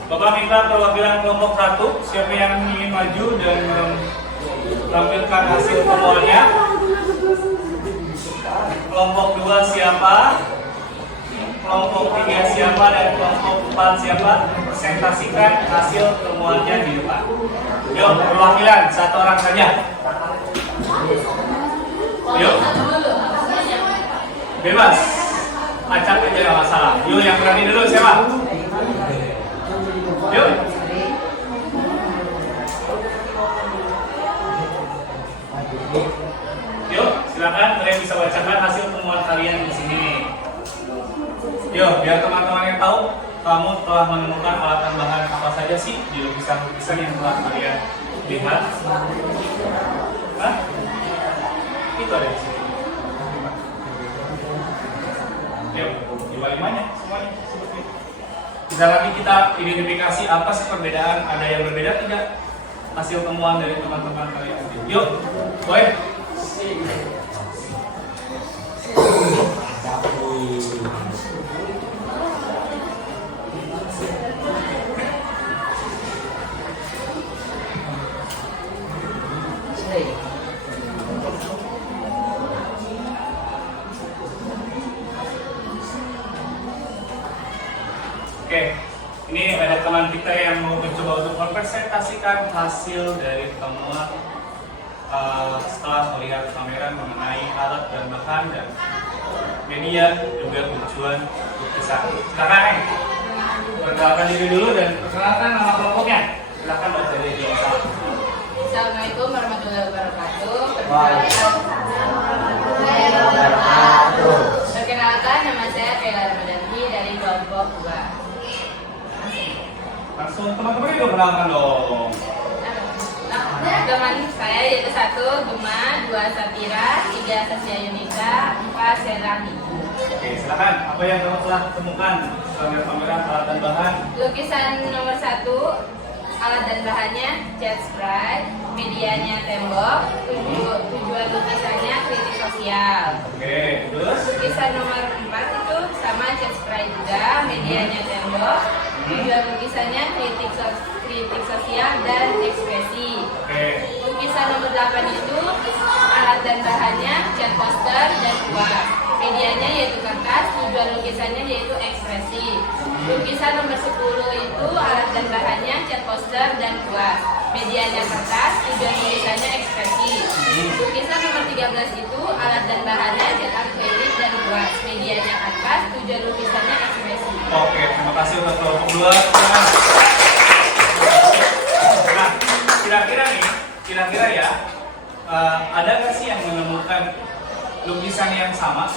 Bapak minta perwakilan kelompok 1, siapa yang ingin maju dan menampilkan hasil temuannya. Kelompok 2 siapa? Kelompok 3 siapa? Dan kelompok 4 siapa? Presentasikan hasil temuannya di depan. Yuk, perwakilan, 1 orang saja. Yuk. Bebas. Acak aja gak masalah. Yuk, yang berani dulu siapa? Yuk. Yuk, silakan kalian bisa bacakan hasil temuan kalian di sini. Yuk, biar teman-teman yang tahu kamu telah menemukan alat tambahan apa saja sih di lukisan-lukisan yang telah kalian lihat. Hah? Itu ada di sini. Yuk, coba 5-nya semuanya seperti itu. Bisa lagi kita identifikasi apa sih perbedaan, ada yang berbeda tidak hasil temuan dari teman-teman kalian. Yuk, boy. Oke, ini ada teman kita yang mau mencoba untuk mempresentasikan hasil dari temuan setelah melihat pameran mengenai alat dan bahan dan media juga tujuan lukisan. Silakan, perkenalkan diri dulu dan perkenalkan nama kelompoknya. Silakan baca dari yang salah. Assalamualaikum warahmatullahi wabarakatuh. Perkenalkan, nama saya Kayla Ramadhani dari kelompok 2. Langsung teman-teman juga kenalkan dong. Teman saya yaitu 1 Gema, 2 Safira, 3 Sasya Yunita, 4 Serani. Oke, silakan. Apa yang kamu telah temukan setelah pameran alat dan bahan? Lukisan nomor 1, alat dan bahannya cat spray, medianya tembok, tujuan lukisannya kritik sosial. Oke, terus? Lukisan nomor 4 itu sama cat spray juga, medianya tembok, tujuan lukisannya kritik sosial dan ekspresi. Oke. Lukisan nomor 8 itu alat dan bahannya cat poster dan kuas. Medianya yaitu kertas, tujuan lukisannya yaitu ekspresi. Lukisan nomor 10 itu alat dan bahannya cat poster dan kuas. Medianya kertas, tujuan lukisannya ekspresi. Lukisan nomor 13 itu alat dan bahannya cat akrilik dan kuas. Medianya kanvas, tujuan lukisannya ekspresi. Oke, terima kasih untuk kelompok 2. Nah, kira-kira ya, ada nggak sih yang menemukan lukisan yang sama?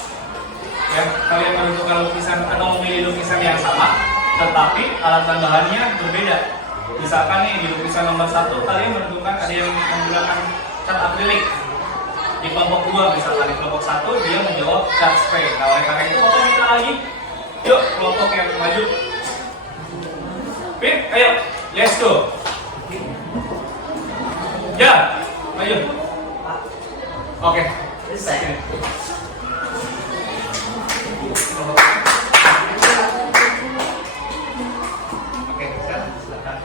Ya, kalian menentukan lukisan atau memilih lukisan yang sama, tetapi alat dan bahannya berbeda. Misalkan nih di lukisan nomor 1 kalian menentukan ada yang menggunakan cat akrilik. Di kelompok 2 misalkan di kelompok 1 dia menjawab cat spray. Nah oleh karena itu bapak minta lagi, yuk kelompok yang maju. Pit, ayo, let's go. Ya, maju. Oke, Selesai. Oke, silakan.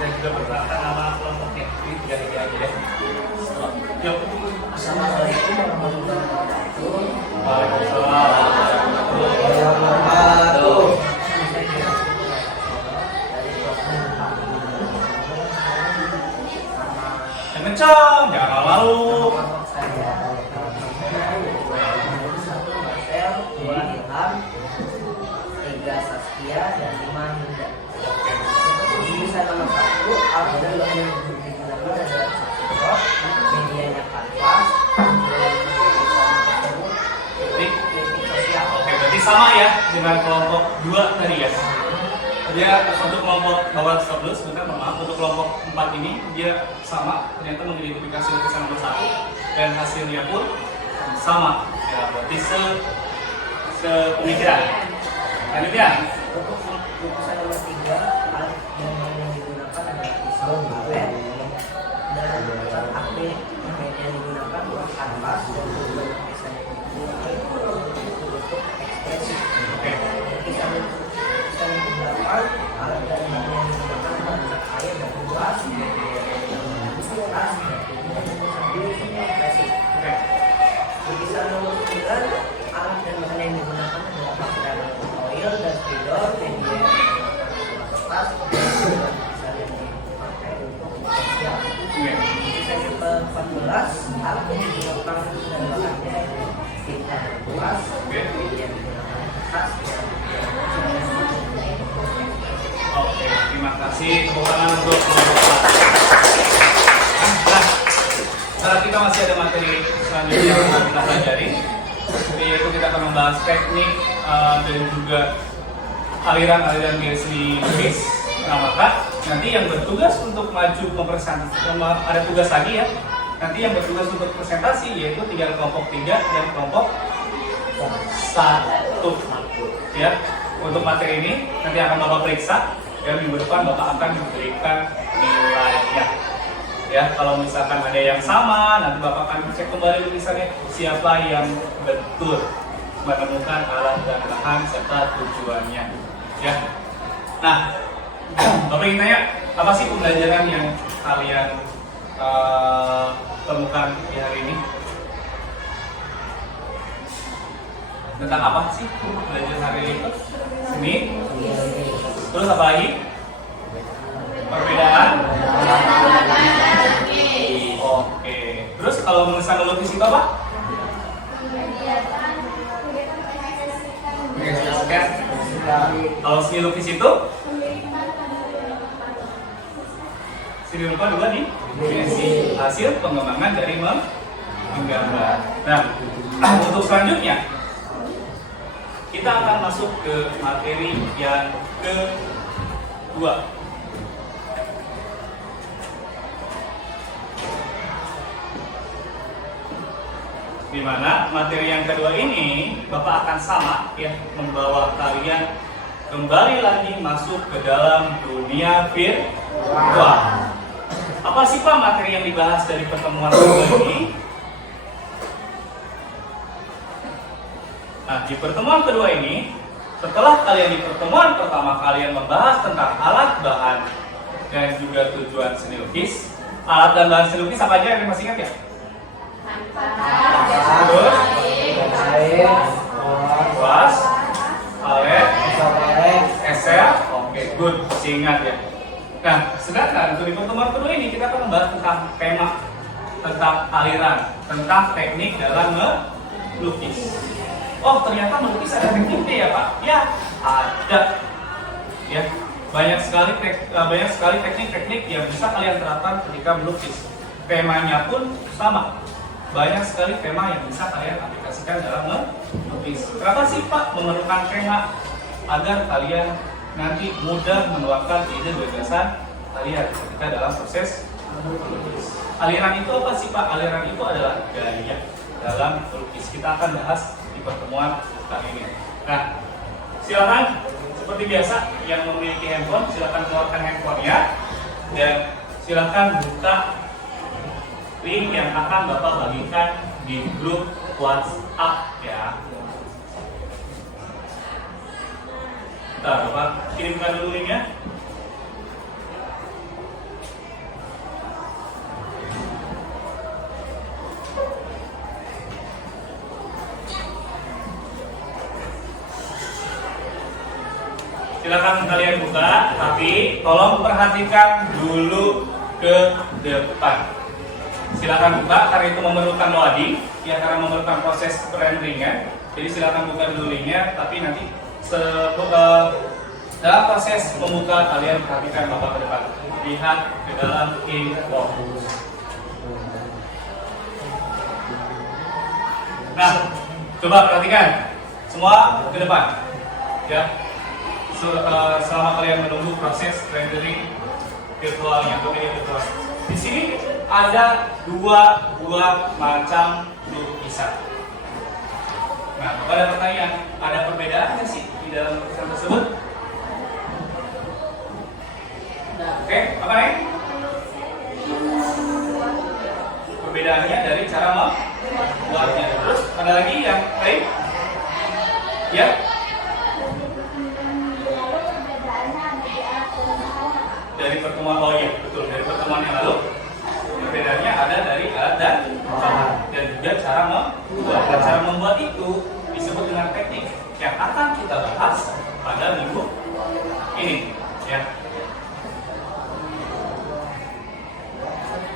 Dan juga perkenalkan nama kelompoknya. Ini tiga aja deh. Yuk. Assalamualaikum warahmatullahi wabarakatuh. Waalaikumsalam warahmatullahi Wabarakatuh. Yang kencang, jangan malu. Saskia dan 5 Hinda. Lukisan nomor 1 adalah lukisan yang digunakan adalah rok, medianya kanvas, kritik sosial. Oke, berarti sama ya dengan kelompok 2 tadi ya. Dia untuk kelompok bawah stop dulu sebentar, maaf. Untuk kelompok 4 ini dia sama, ternyata mengidentifikasi lukisan nomor 1 dan hasilnya pun sama. Ya, berarti sepemikiran. Lanjut ya. Untuk lukisan nomor 3, alat yang digunakan adalah pisau, karet, dan cat akrilik. Media yang digunakan adalah kanvas dan tujuan lukisan itu untuk ekspresi. Oke. Lukisan yang ke-8, alat dan bahan yang digunakan adalah air dan kuas, sambil ekspresi. Oke. Lukisan nomor 9, alat dan bahan yang digunakan adalah pasir oil dan spidol, media kertas, dan lukisan yang dipakai untuk sosial. Oke. Lukisan yang ke-14, alat yang digunakan dan bahannya tinta dan kuas, media yang digunakan kertas, Oke, terima kasih. Tepuk tangan untuk kelompok 4. Nah, setelah kita masih ada materi selanjutnya yang akan kita pelajari, yaitu kita akan membahas teknik dan juga aliran-aliran geometri lukis. Nah, maka nanti yang bertugas untuk maju mempresentasi, ada tugas lagi ya. Nanti yang bertugas untuk presentasi yaitu tinggal kelompok 3 dan kelompok 1. Ya, untuk materi ini nanti akan Bapak periksa dan minggu depan Bapak akan memberikan nilainya. Ya, kalau misalkan ada yang sama, nanti Bapak akan cek kembali lukisannya siapa yang betul menemukan alat dan bahan serta tujuannya. Ya. Nah, Bapak ingin tanya, apa sih pembelajaran yang kalian temukan di hari ini? Tentang apa sih pembelajaran hari ini? Seni. Terus apa lagi? Perbedaan. Oke. Terus kalau misalnya lukis itu apa? Kalau seni lukis itu? Seni rupa 2 di dimensi hasil pengembangan dari menggambar. Nah, untuk selanjutnya kita akan masuk ke materi yang kedua. Di mana materi yang kedua ini Bapak akan sama ya, membawa kalian kembali lagi masuk ke dalam dunia virtual. Apa sih Pak materi yang dibahas dari pertemuan kedua ini? Nah, di pertemuan kedua ini, setelah kalian di pertemuan pertama kalian membahas tentang alat, bahan, dan juga tujuan seni lukis. Alat dan bahan seni lukis apa aja yang masih ingat ya? Terus? Kuas, palet, eser, oke, good, masih ingat ya. Nah, sedangkan untuk di pertemuan kedua ini kita akan membahas tentang tema, tentang aliran, tentang teknik dalam melukis. Oh, ternyata melukis ada tekniknya ya Pak? Ya, ada. Ya, banyak sekali teknik-teknik yang bisa kalian terapkan ketika melukis. temanya pun sama. Banyak sekali tema yang bisa kalian aplikasikan dalam melukis. Kenapa sih Pak memerlukan tema? Agar kalian nanti mudah menuangkan ide gagasan kalian ketika dalam proses melukis. Aliran itu apa sih Pak? Aliran itu adalah gaya dalam melukis. Kita akan bahas di pertemuan kali ini. Nah, silakan seperti biasa yang memiliki handphone silakan keluarkan handphonenya dan silakan buka link yang akan Bapak bagikan di grup WhatsApp ya. Bentar, Bapak kirimkan dulu linknya. Silakan kalian buka, tapi tolong perhatikan dulu ke depan. Silakan buka karena itu memerlukan loading, ya karena memerlukan proses renderingan. Jadi silakan buka dulu linknya, tapi nanti dalam proses membuka kalian perhatikan Bapak ke depan. Lihat ke dalam info. Nah, coba perhatikan semua ke depan, ya. Selama kalian menunggu proses rendering virtualnya atau media virtual. Di sini ada dua buah macam lukisan. Nah, pada pertanyaan, ada perbedaannya sih di dalam lukisan tersebut? Oke, apa nih? Perbedaannya dari cara membuatnya. Terus ada lagi yang lain? Ya? Dari pertemuan, oh iya betul, dari pertemuan yang lalu perbedaannya ada dari alat dan bahan dan juga cara membuat. Dan cara membuat itu disebut dengan teknik yang akan kita bahas pada minggu ini ya.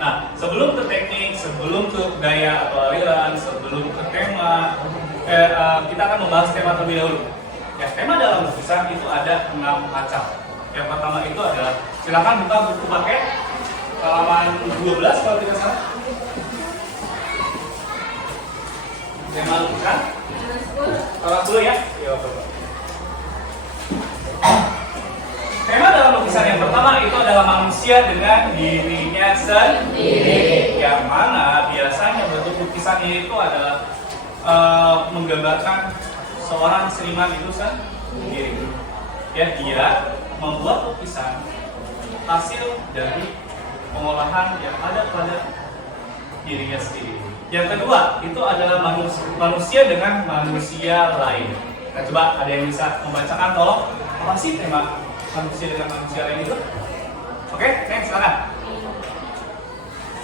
Nah, sebelum ke teknik, sebelum ke gaya atau aliran, sebelum ke tema, kita akan membahas tema terlebih dahulu. Ya, tema dalam lukisan itu ada 6 macam. Yang pertama itu adalah, silakan buka buku paket halaman 12 kalau tidak salah. Tema lukisan. Kalau dulu ya. Ya, betul. Tema dalam lukisan yang pertama itu adalah manusia dengan dirinya sendiri. Yang mana biasanya bentuk lukisan ini itu adalah menggambarkan seorang seniman itu sendiri. Ya, dia membuat lukisan hasil dari pengolahan yang ada pada dirinya sendiri. Yang kedua itu adalah manusia dengan manusia lain. Nah, coba ada yang bisa membacakan, tolong. Apa sih tema manusia dengan manusia lain itu? Oke, silakan.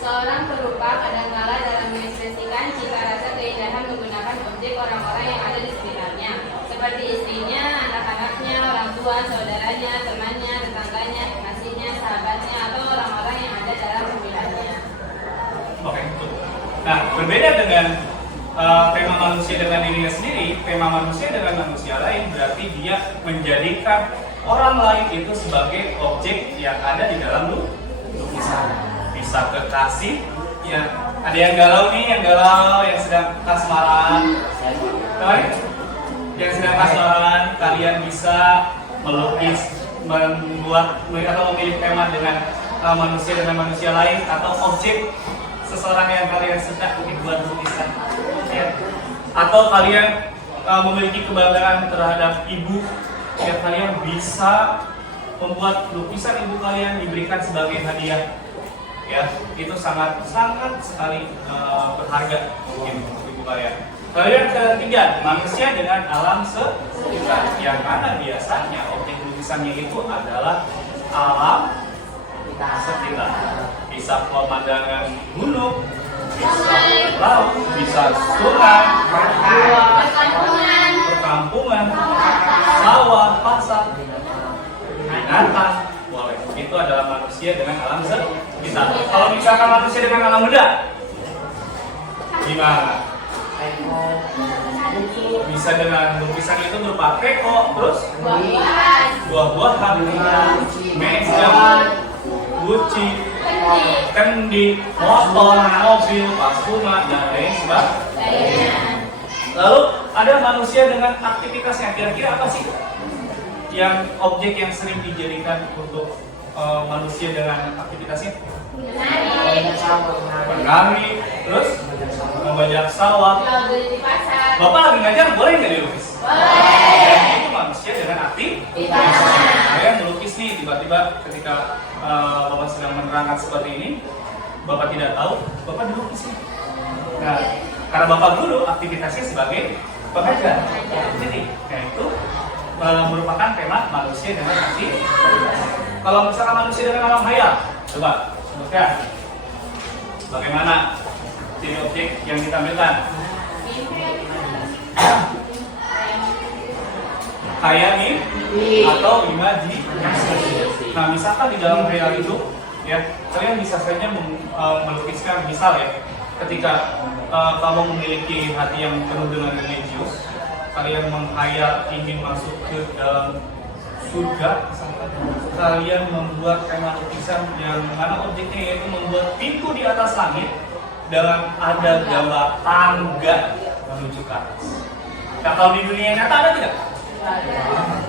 Seorang perupa kadangkala dalam mengekspresikan cita rasa keindahan menggunakan objek orang-orang yang ada di sekitarnya, seperti istrinya, anak-anaknya, orang tua, saudaranya, temannya, tetangganya, kekasihnya, sahabatnya, atau orang-orang yang ada dalam pembelaannya. Oke, betul. Nah, berbeda dengan tema manusia dengan dirinya sendiri, tema manusia dengan manusia lain berarti dia menjadikan orang lain itu sebagai objek yang ada di dalam lukisan. Bisa kekasih, ya ada yang galau nih, yang sedang kasmaran, yang sedang kasmaran, kalian bisa melukis, membuat atau memilih tema dengan manusia dengan manusia lain atau objek seseorang yang kalian suka dibuat lukisan, ya. Atau kalian memiliki kebanggaan terhadap ibu, ya kalian bisa membuat lukisan ibu kalian diberikan sebagai hadiah. Ya, itu sangat sekali berharga mungkin untuk ibu kalian. Lalu yang ketiga, manusia dengan alam sekitar, yang mana biasanya objek lukisannya itu adalah alam sekitar. Bisa pemandangan gunung, bisa laut, bisa sungai, perkampungan, sawah, pasar, binatang, boleh. Itu adalah manusia dengan alam sekitar. Kalau misalkan manusia dengan alam benda, gimana? Bisa dengan lukisan itu berupa teko, terus buah-buahan, meja, guci, kendi, motor, mobil, pas rumah, dan lain sebagainya. Lalu ada manusia dengan aktivitasnya. Kira-kira apa sih yang objek yang sering dijadikan untuk manusia dengan aktivitasnya? Menari, terus membajak sawah. Bapak lagi ngajar, boleh nggak dilukis? Boleh. Itu manusia dengan aktivitas. Saya melukis nih, tiba-tiba ketika Bapak sedang menerangkan seperti ini, Bapak tidak tahu, Bapak dilukis nih. Nah, karena Bapak guru, aktivitasnya sebagai pengajar. Jadi, itu merupakan tema manusia dengan aktivitas. Kalau misalkan manusia dengan alam hayal, coba sebutkan bagaimana jadi objek yang ditampilkan. Hayal atau imajinasi. Nah, misalkan di dalam hayal itu, ya kalian bisa saja melukiskan, misal ya, ketika kamu memiliki hati yang penuh dengan religius, kalian menghayal ingin masuk ke dalam surga, kalian membuat tema lukisan yang mana objeknya yaitu membuat pintu di atas langit dan ada gambar tangga menuju ke atas. Nah, kalau di dunia nyata ada tidak?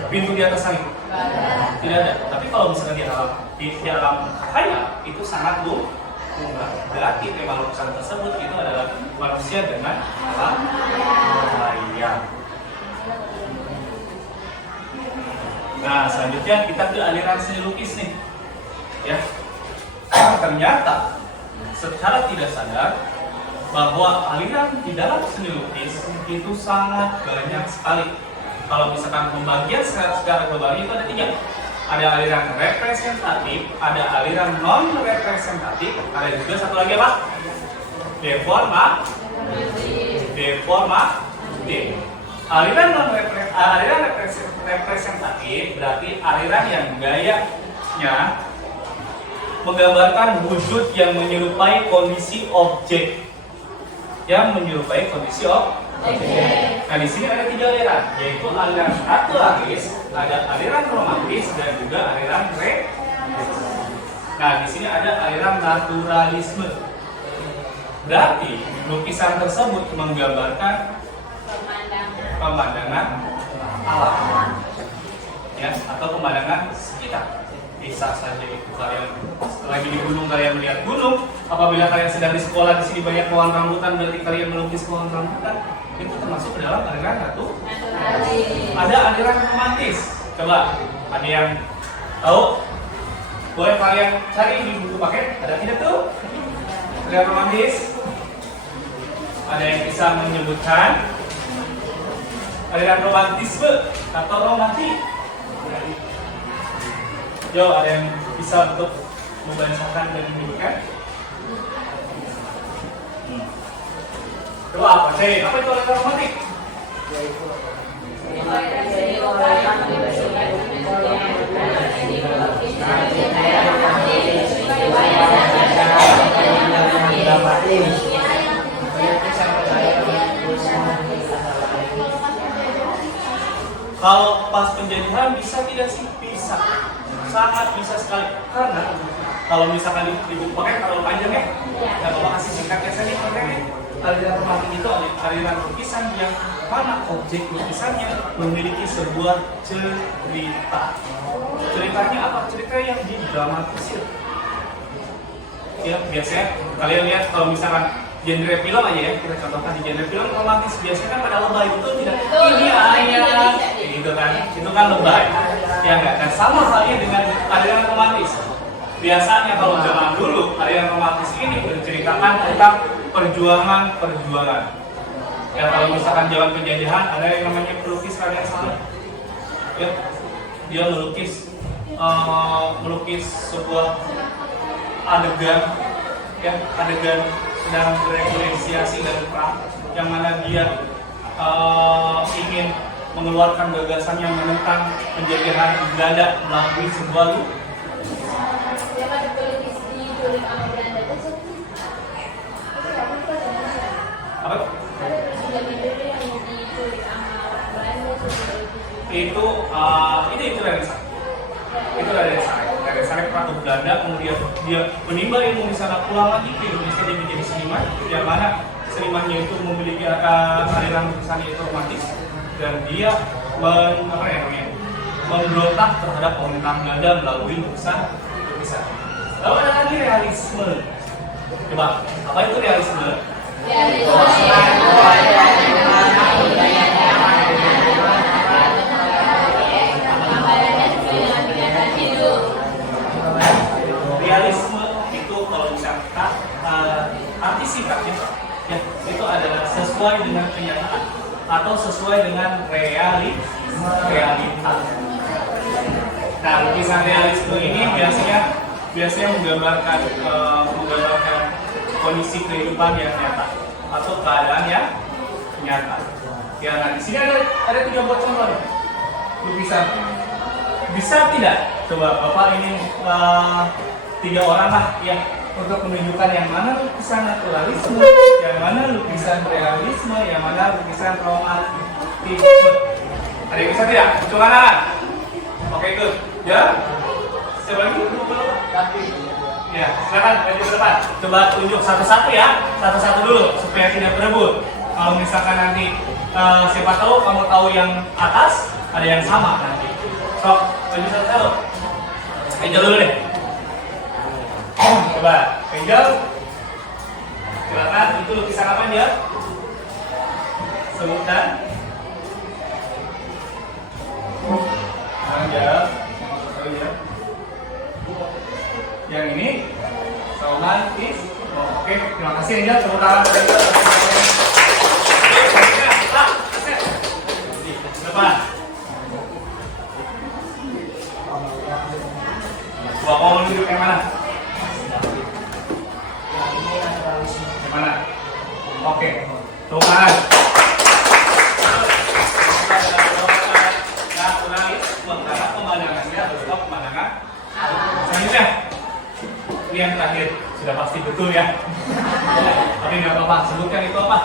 Pintu di atas langit? Tidak ada. Tapi kalau misalnya di dalam hayal itu sangat lumrah. Berarti tema lukisan tersebut itu adalah manusia dengan alam hayal. Nah, selanjutnya kita ke aliran seni lukis nih. Ya. Ternyata secara tidak sadar bahwa aliran di dalam seni lukis itu sangat banyak sekali. Kalau misalkan pembagian secara global itu ada 3. Ada aliran representatif, ada aliran non representatif, ada juga satu lagi apa? Deformatif. Aliran representatif berarti aliran yang gayanya menggambarkan wujud yang menyerupai kondisi objek. Nah, di sini ada 3 aliran, yaitu aliran naturalis, ada aliran romantis, dan juga aliran Nah, di sini ada aliran naturalisme. Berarti lukisan tersebut menggambarkan pemandangan alam, ya, atau pemandangan sekitar. Bisa saja itu kalian lagi di gunung, kalian melihat gunung. Apabila kalian sedang di sekolah, di sini banyak pohon rambutan, berarti kalian melukis pohon rambutan. Itu termasuk ke dalam aliran naturalis. Ada aliran romantis. Coba, ada yang tahu? Boleh kalian cari di buku paket, ada tidak tuh? Aliran romantis. Ada yang bisa menyebutkan aliran romantisme atau romantik? Yo, ada yang bisa untuk membacakan dan menyebutkan? Coba apa? Apa itu aliran romantik? Kalau pas penjajahan bisa tidak sih? Bisa. Sangat bisa sekali. Karena kalau misalkan di buku paket kalau panjang ya, nggak apa kasih singkatnya saja pakai. Aliran romantik itu aliran lukisan yang mana objek lukisannya memiliki sebuah cerita. Ceritanya apa? Cerita yang didramatisir. Ya, biasanya kalian lihat kalau misalkan genre film aja ya, kita contohkan di genre film romantis biasanya kan pada lebay, betul tidak? Ini ayah, gitu kan? Itu kan lebay. Ya enggak? Dan sama halnya dengan aliran romantis. Biasanya kalau zaman dulu aliran romantis ini menceritakan tentang perjuangan. Ya, kalau misalkan zaman penjajahan ada yang namanya pelukis kalian salah. Ya, dia melukis sebuah adegan, ya, adegan sedang bernegosiasi dan perang, yang mana dia ingin mengeluarkan gagasan yang menentang penjajahan Belanda melalui sebuah apa? Itu dari sana. Sarekat atau Belanda, kemudian dia menimba ilmu di sana, pulang lagi ke Indonesia, dia menjadi seniman yang mana senimannya itu memiliki aliran lukisannya itu romantis, dan dia memberontak terhadap pemerintah Belanda melalui lukisan. Lalu ada lagi realisme. Coba, apa itu realisme? Realisme itu kalau bisa kita arti singkatnya ya, itu adalah sesuai dengan kenyataan atau sesuai dengan realita. Nah, lukisan realisme ini biasanya menggambarkan kondisi kehidupan yang nyata atau keadaan yang nyata. Ya, nah di sini ada 3 buah contoh nih. Lukisan. Bisa tidak? Coba Bapak ini 3 orang lah yang untuk menunjukkan yang mana lukisan naturalisme, yang mana lukisan realisme, yang mana lukisan romantisme. Ada yang bisa tidak? Coba tangan. Oke, itu. Ya. Coba lagi. Ya, silakan maju ke depan. Coba tunjuk satu-satu ya, satu-satu dulu supaya tidak berebut. Kalau misalkan nanti siapa tahu kamu tahu yang atas, ada yang sama nanti. Sok, maju satu-satu. Angel dulu deh. Coba, Angel. Silakan, itu lukisan apa dia? Sebutkan. Angel. Yang ini romantis. Oke, terima kasih Angel. Tepuk tangan. Depan. Bapak mau duduk yang mana? Yang mana? Oke, tepuk tangan. Karena pemandangannya berupa pemandangan. Selanjutnya, ini yang terakhir, sudah pasti betul ya. Tapi nggak apa-apa, sebutkan itu apa?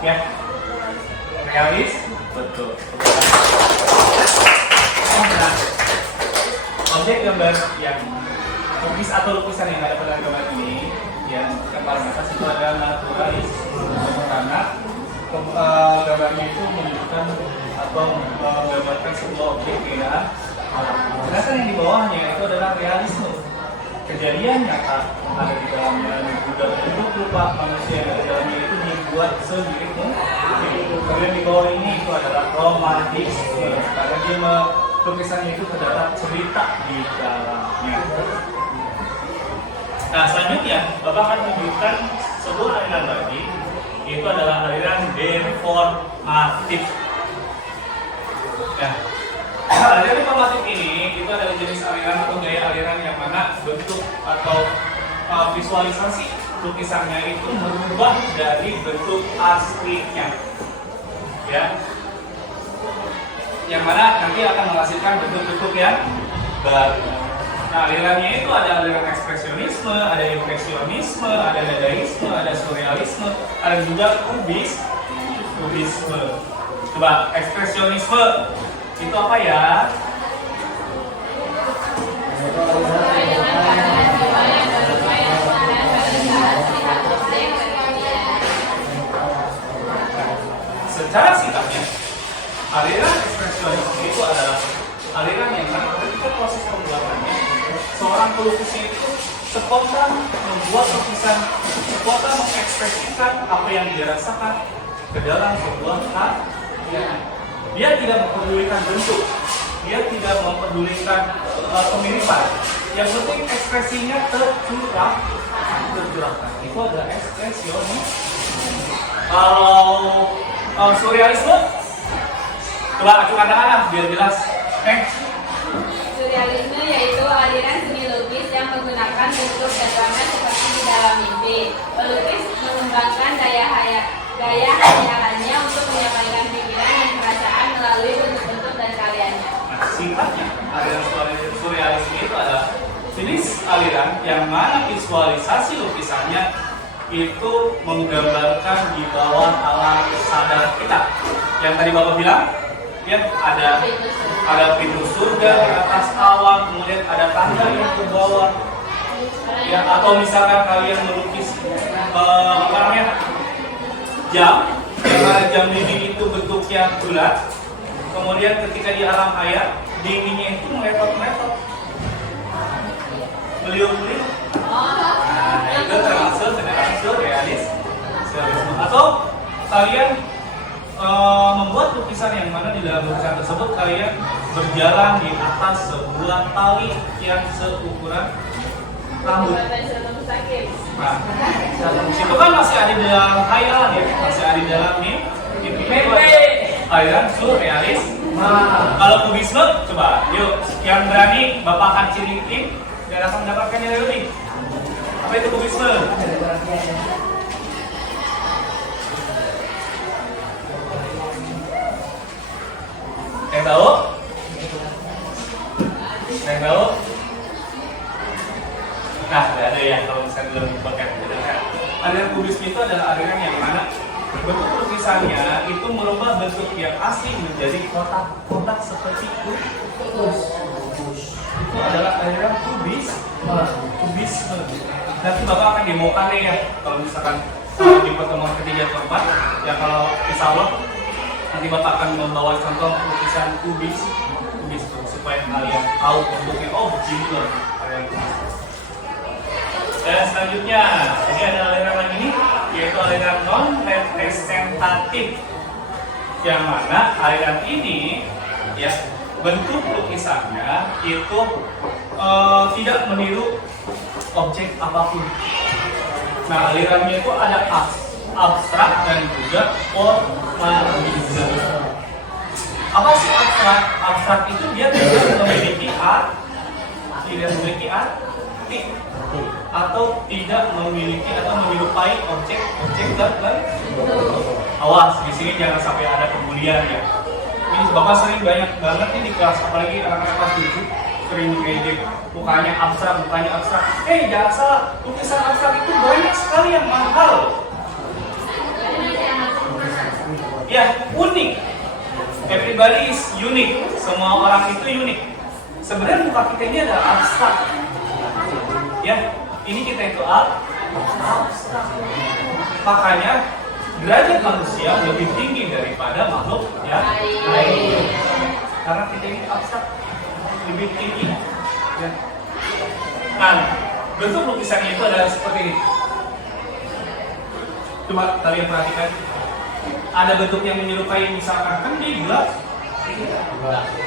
Ya, realis, betul. Nah, objek gambar yang lukisan yang ada pada gambar ini, yang paling atas itu adalah naturalis, karena gambarnya itu menunjukkan atau menggambarkan sebuah objek keindahan alam. Sedangkan yang di bawahnya itu adalah realisme, kejadian nyata ada di dalamnya, dan juga bentuk rupa manusia yang ada di dalamnya itu dibuat semirip mungkin. Kemudian di bawah ini itu adalah romantisme, karena dia lukisannya itu terdapat cerita di dalamnya. Nah, selanjutnya Bapak akan menunjukkan sebuah aliran lagi, itu adalah aliran deformatif. Ya. Aliran deformatif ini itu adalah jenis aliran atau gaya aliran yang mana bentuk atau visualisasi lukisannya itu berubah dari bentuk aslinya. Ya. Yang mana nanti akan menghasilkan bentuk-bentuk yang baru. Nah, alirannya itu ada aliran ekspresionisme, ada impresionisme, ada dadaisme, ada surrealisme, ada juga kubisme. Coba, ekspresionisme itu apa ya? Secara singkatnya, aliran ekspresionisme itu adalah aliran yang ketika proses pembuatannya, seorang pelukisnya itu spontan membuat lukisan, spontan mengekspresikan apa yang dia rasakan ke dalam sebuah karya. Dia tidak mempedulikan bentuk, dia tidak mempedulikan kemiripan. Yang penting ekspresinya tercurahkan. Itu adalah ekspresionis. Kalau surrealisme, coba acukan tangan biar jelas. Surrealisme yaitu aliran seni lukis yang menggunakan bentuk dan warna seperti di dalam mimpi. Pelukis mengembangkan daya hayalannya untuk menyampaikan pikiran dan perasaan melalui bentuk-bentuk dan karyanya. Nah, singkatnya, aliran surrealisme itu adalah jenis aliran yang mana visualisasi lukisannya itu menggambarkan di bawah alam sadar kita. Yang tadi Bapak bilang, ya ada ada pintu surga di atas awan, kemudian ada tangga yang ke bawah. Ya, atau misalkan kalian melukis apa namanya? Jam, jam dinding itu bentuknya bulat. Kemudian ketika di alam hayat, dindingnya itu meletot-meletot. Beliau-beliau. Nah, itu termasuk surrealis. Atau kalian membuat lukisan yang mana di dalam lukisan tersebut kalian berjalan di atas sebuah tali yang seukuran rambut. Nah, itu kan masih ada di dalam khayalan ya, masih ada di dalam mimpi. Aliran surrealis. Kalau kubisme, coba, yuk, yang berani Bapak akan ciriin dan akan mendapatkan nilai lebih. Apa itu kubisme? Yang tahu? Yang tahu? Nah, tidak ada ya kalau misalnya belum dipakai. Aliran kubisme itu adalah aliran yang mana bentuk lukisannya itu merubah bentuk yang asli menjadi kotak-kotak seperti kubus. Itu adalah aliran kubisme. Nanti Bapak akan demokan ya kalau misalkan di pertemuan ketiga keempat ya, kalau insya Allah nanti Bapak akan membawa contoh lukisan kubis supaya kalian tahu bentuknya. Oh begini loh aliran kubis. Dan selanjutnya ini ada aliran lagi nih, yaitu aliran non representatif, yang mana aliran ini ya bentuk lukisannya itu tidak meniru objek apapun. Nah, alirannya itu ada abstrak dan juga formalisme. Apa sih abstrak? Abstrak itu dia tidak memiliki arti atau tidak memiliki atau menyerupai objek tertentu. Awas, di sini jangan sampai ada pembulian ya. Ini Bapak sering banyak banget nih di kelas, apalagi anak-anak kelas 7 sering ngejek mukanya abstrak. Jangan salah, lukisan abstrak itu banyak sekali yang mahal. Ya, unik. Everybody is unique. Semua orang itu unik. Sebenarnya muka kita ini adalah abstrak. Ya, ini kita itu abstrak. Makanya derajat manusia lebih tinggi daripada makhluk yang lain. Karena kita ini abstrak, lebih tinggi. Ya. Nah, bentuk lukisannya itu adalah seperti ini. Coba kalian perhatikan. Ada bentuk yang menyerupai misalkan kan dia gelas.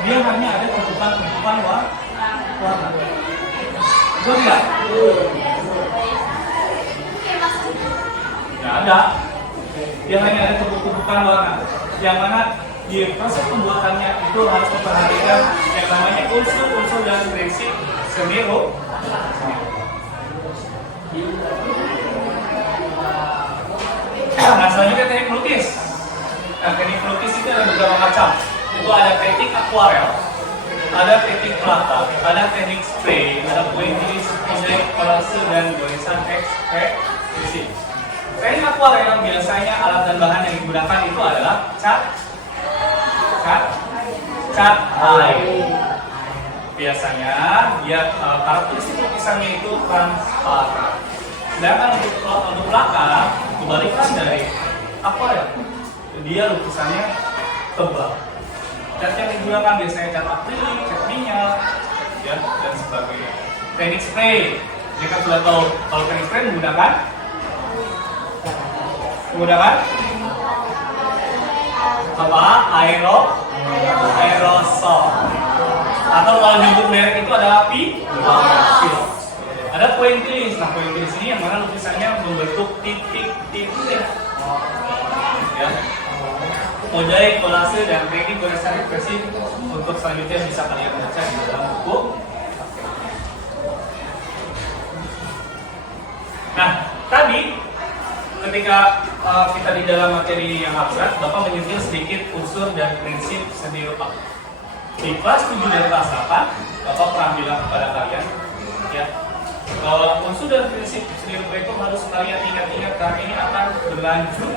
Dia hanya ada tumpukan warna. Betul nggak? Nggak ada. Dia hanya ada tumpukan warna. Yang mana di proses pembuatannya itu harus memperhatikan yang namanya unsur-unsur dan prinsip seni. Nah, selanjutnya teknik melukis. Nah, teknik melukis itu ada beberapa macam. Itu ada teknik akuarel, ada teknik pelata, ada teknik spray, ada pointillis, mozaik, kolase, dan goresan ekspresi. Teknik akuarel yang biasanya alat dan bahan yang digunakan itu adalah cat air. Biasanya dia karakteristik lukisannya itu transparan. Sedangkan untuk belakang, kebalikan dari akuarel, dia lukisannya tebal. Cat yang digunakan biasanya cat akrilik, cat minyak, ya, dan sebagainya. Teknik spray, kita kan sudah tahu kalau teknik spray menggunakan apa? Aerosol. Atau kalau nyebut merek itu ada api. Ada pointillis. Nah, pointillis ini yang mana lukisannya membentuk titik-titik. Ya. Mozaik, kolase, dan teknik goresan ekspresi untuk selanjutnya bisa kalian baca di dalam buku. Nah, tadi ketika kita di dalam materi yang abstrak, Bapak menyentil sedikit unsur dan prinsip seni rupa. Di kelas 7 dan kelas 8, Bapak pernah bilang kepada kalian, ya, bahwa unsur dan prinsip seni rupa itu harus kalian ingat-ingat karena ini akan berlanjut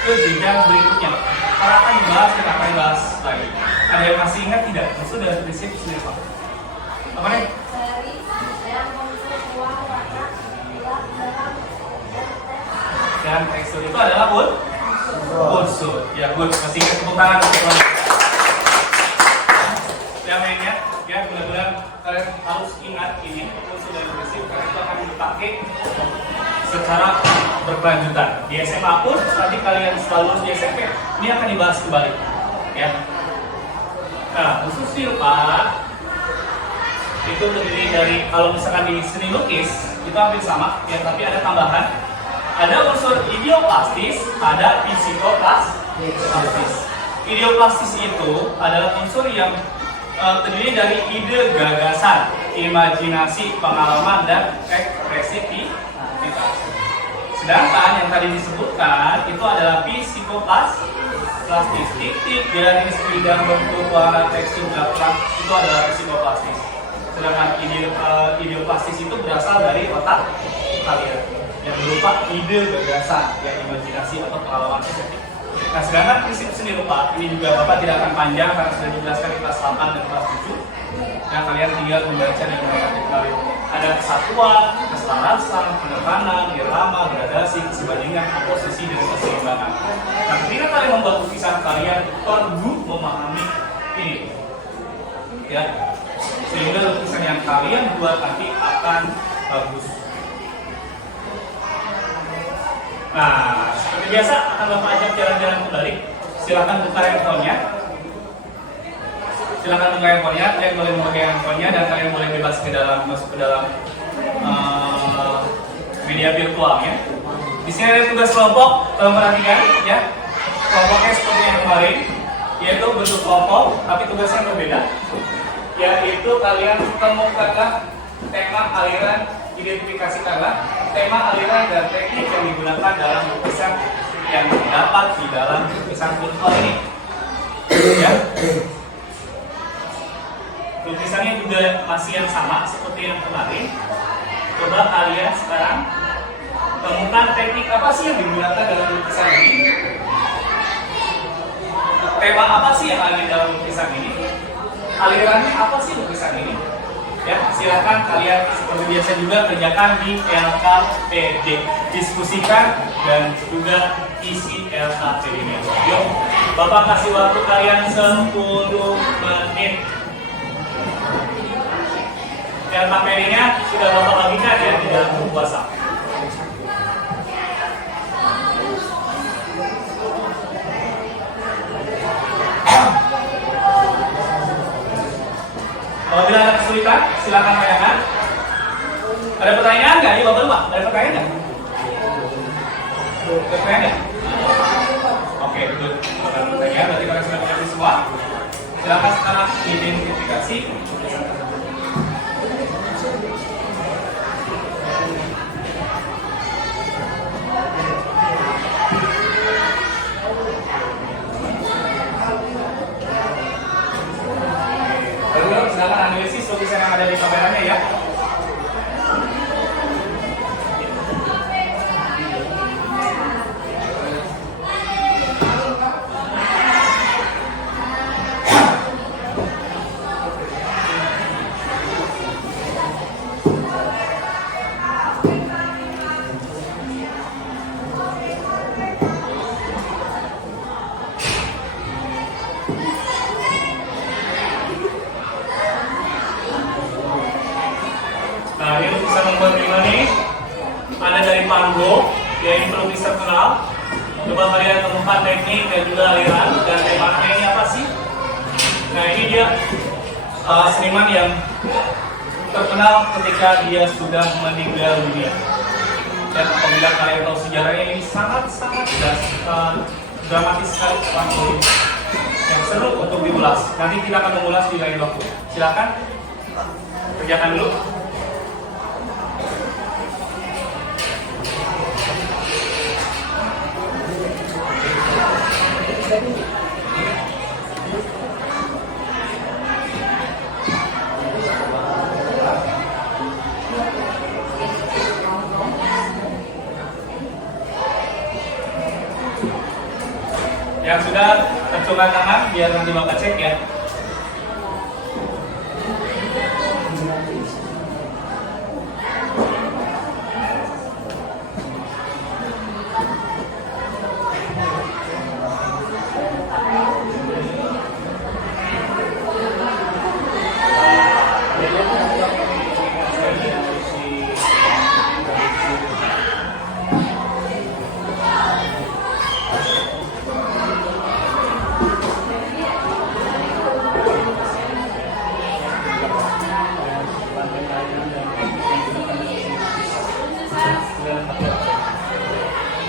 ke jenjang berikutnya. Karena akan dibahas, kita akan bahas lagi. Ada yang masih ingat tidak? Unsur dan prinsip seni rupa. Apa nih? Dan tekstur itu adalah unsur. Ya, good. Masih ingat, tepuk tangan untuk teman-teman. Yang lainnya, ya benar-benar kalian harus ingat ini unsur dan prinsip karena itu akan dipakai secara berkelanjutan. Di SMA pun nanti kalian setelah lulus di SMP ini akan dibahas kembali. Ya. Nah, unsur seni rupa itu terdiri dari, kalau misalkan di seni lukis itu hampir sama, ya tapi ada tambahan. Ada unsur ideoplastis, ada psikoplastis. Ideoplastis itu adalah unsur yang terdiri dari ide, gagasan, imajinasi, pengalaman, dan ekspresivitas. Sedangkan yang tadi disebutkan itu adalah psikoplastis. Titik, garis, bidang, bentuk, warna, tekstur, belakang itu adalah psikoplastis. Sedangkan ideoplastis itu berasal dari otak kalian yang berupa ide, gagasan, yang imajinasi atau pengalaman estetik. Nah, sedangkan prinsip seni rupa ini juga Bapak tidak akan panjang karena sudah dijelaskan di kelas 8 dan kelas 7. Nah, kalian tinggal membaca dan mengerti kalian. Ada kesatuan, keselarasan, penekanan, irama, gradasi, kesebandingan, komposisi, dan keseimbangan. Nah, ketika kalian membuat lukisan kalian perlu memahami ini, ya, sehingga lukisan yang kalian buat nanti akan bagus. Nah, seperti biasa akan Bapak ajak jalan-jalan kembali. Silakan buka handphonenya. Silakan buka handphonenya. Kalian boleh membuka handphonenya dan kalian boleh bebas masuk ke dalam media virtualnya. Di sini ada tugas kelompok. Tolong perhatikan, ya. Kelompoknya seperti yang kemarin, yaitu bentuk kelompok, tapi tugasnya berbeda. Yaitu kalian temukanlah tema, aliran, identifikasikanlah tema, aliran, dan teknik yang digunakan dalam lukisan yang terdapat di dalam lukisan virtual ini. Ya. Lukisannya juga masih yang sama seperti yang kemarin. Coba kalian sekarang temukan teknik apa sih yang digunakan dalam lukisan ini. Tema apa sih yang ada di dalam lukisan ini? Alirannya apa sih lukisan ini? Ya, silakan kalian seperti biasa juga kerjakan di LKPD, diskusikan dan juga isi LKPD-nya. Yuk, Bapak kasih waktu kalian 10 menit. LKPD-nya sudah Bapak bagikan ya di dalam grup WhatsApp. Apabila ada kesulitan, silakan tanyakan. Ada pertanyaan nggak nih Bapak Lupa? Ada pertanyaan nggak? Ada pertanyaan nggak? Oke, betul. Kalau ada pertanyaan, berarti kalian sudah mengerti semua. Silakan sekarang identifikasi. Silakan analisis lukisan yang ada di kameranya ya. Nah, ini lukisan nomor 5 nih. Ada dari Pango, yaitu lukisan terkenal. Coba kalian temukan teknik dan juga aliran dan temanya ini apa sih? Nah, ini dia seniman yang terkenal ketika dia sudah meninggal dunia. Dan apabila kalian tahu sejarahnya, ini sangat-sangat dramatis sekali Pango ini. Yang seru untuk diulas. Nanti kita akan mengulas di lain waktu. Silakan kerjakan dulu. Yang sudah acungkan tangan biar nanti Bapak cek ya.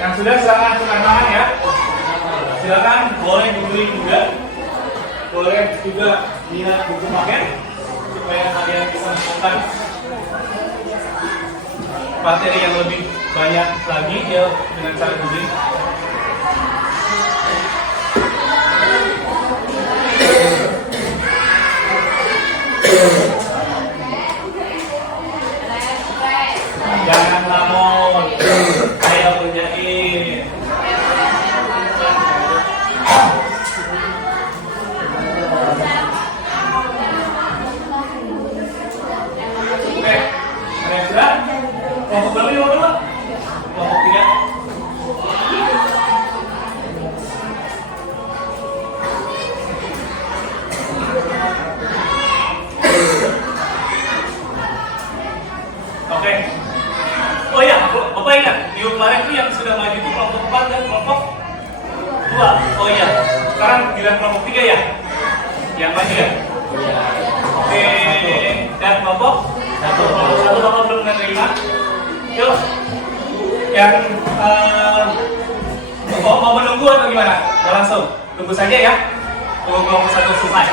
Yang sudah silakan acungkan tangan ya. Silakan boleh dibeli juga, boleh juga lihat buku paket supaya kalian bisa menemukan materi yang lebih banyak lagi ya dengan cara googling. Jangan ngomong, ayo kerjain. Oke, ada yang sudah? Kelompok berapa ini Bapak? Kelompok 3. Oke. Oh iya, Bapak ingat, minggu kemarin tuh yang sudah maju itu kelompok 4 dan kelompok 2. Oh iya, sekarang giliran kelompok 3 ya? Yang maju ya? Oke, dan kelompok 1. Kelompok 1 Bapak belum menerima. Yuk, yang mau menunggu atau gimana? Mau langsung? Tunggu saja ya. Tunggu kelompok 1 selesai.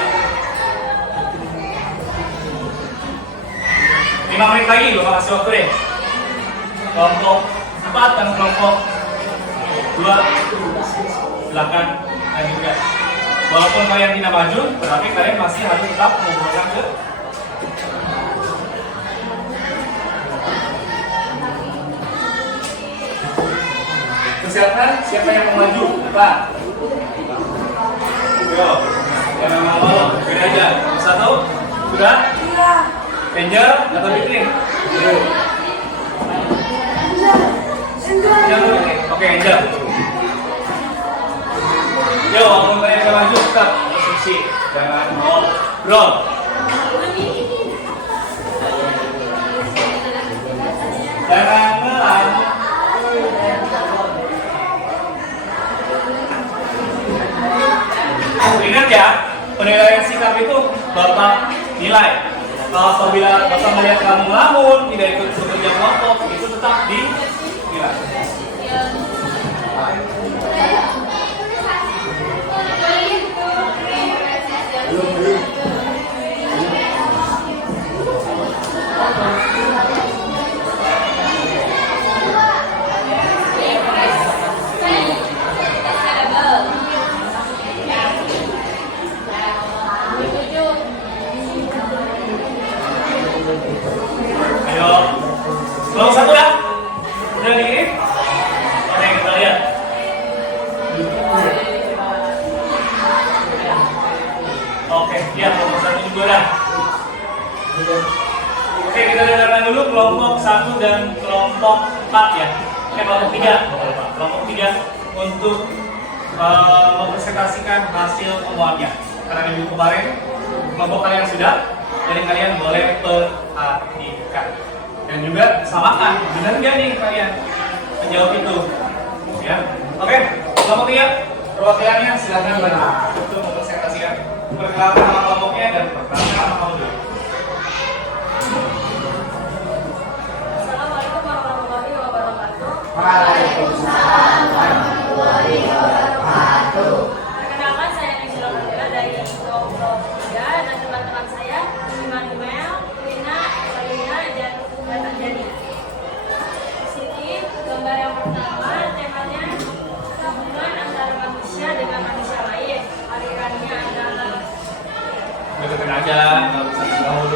5 menit lagi Bapak kasih waktu deh. Kelompok 4 dan kelompok 2 silakan lanjutkan. Walaupun kalian tidak maju, tetapi kalian masih harus tetap mengumpulkan ke persiapkan. Siapa yang mau maju? Apa? Yo, jangan malu-malu, beda aja. 1, sudah? Angel atau Bitling? Oke, Angel. Yo, walaupun kalian gak maju, tetap posisi. Jangan ngobrol. Jangan ngelam. Ingat ya, penilaian sikap itu Bapak nilai. Kalau apabila Bapak melihat kamu ngelamun, tidak ikut bekerja kelompok, itu tetap dinilai. Ayo, kelompok 1 ya? Udah dikirim? Oke, kita lihat. Oke, ya kelompok 1 juga dah. Oke, kita dengarkan dulu kelompok 1 dan kelompok 4 ya. Kelompok 3. Kelompok 3 untuk mempresentasikan hasil temuannya. Karena di minggu kemarin kelompok kalian sudah, jadi kalian boleh perhatikan dan juga samakan, benar nggak nih kalian menjawab itu, ya? Oke, kelompok 3 perwakilannya silakan bantu untuk mempresentasikan perkenalkan nama kelompoknya dan perkenalkan nama kamu dulu. Assalamualaikum warahmatullahi wabarakatuh. Waalaikumsalam warahmatullahi wabarakatuh. Perkenalkan, saya Nisra Fadila dari kelompok 3 dan teman-teman saya Immanuel, Lina, Evelina, dan Anjani. Di sini gambar yang pertama temanya hubungan antara manusia dengan manusia lain. Alirannya adalah Deketin aja, nggak usah jauh.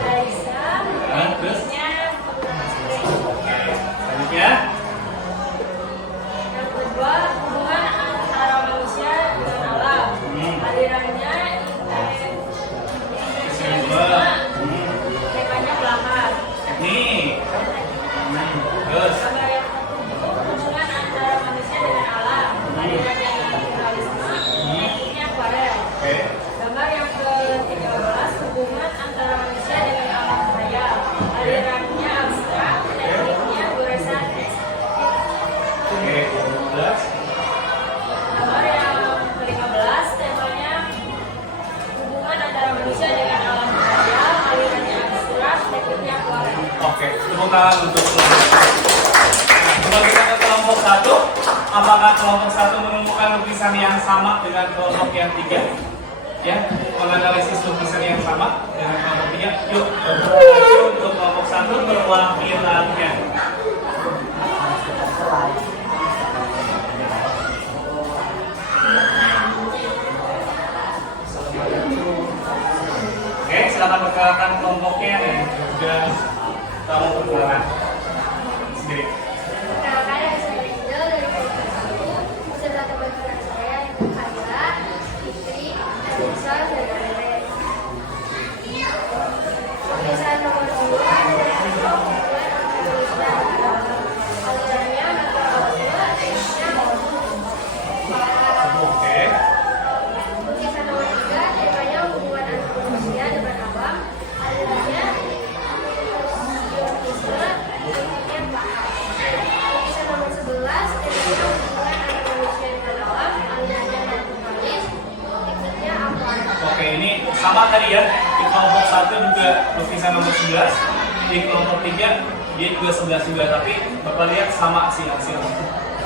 ada Islam, Terus? teknisnya Oke, selanjutnya tepuk tangan untuk kelompok 1. Nah, coba kita ke kelompok 1. Apakah kelompok 1 menemukan lukisan yang sama dengan kelompok yang 3? Ya, menganalisis lukisan yang sama dengan kelompok 3. Yuk, untuk kelompok 1 perwakilannya. Oke, silakan perkenalkan kelompoknya dan juga kamu perkenalan sendiri. Perkenalkan, saya Angel dari kelompok 1 beserta teman-teman saya yang Kayla, Fitri, Anissa, dan Rere. Lukisan nomor 2 adalah hubungan antara manusia dan alam. Alirannya metode teknisnya Oke. lukisan nomor 3 temanya hubungan antara manusia dengan alam. Alirannya sionisme, tekniknya paham. Lukisan nomor 11 temanya hubungan antara manusia dengan alam. Alirannya naturalis, tekniknya akuatik. Oke, ini sama tadi ya. Di kelompok 1 juga lukisan nomor 11. Di kelompok 3 dia juga 11 juga, tapi Bapak lihat sama sih hasil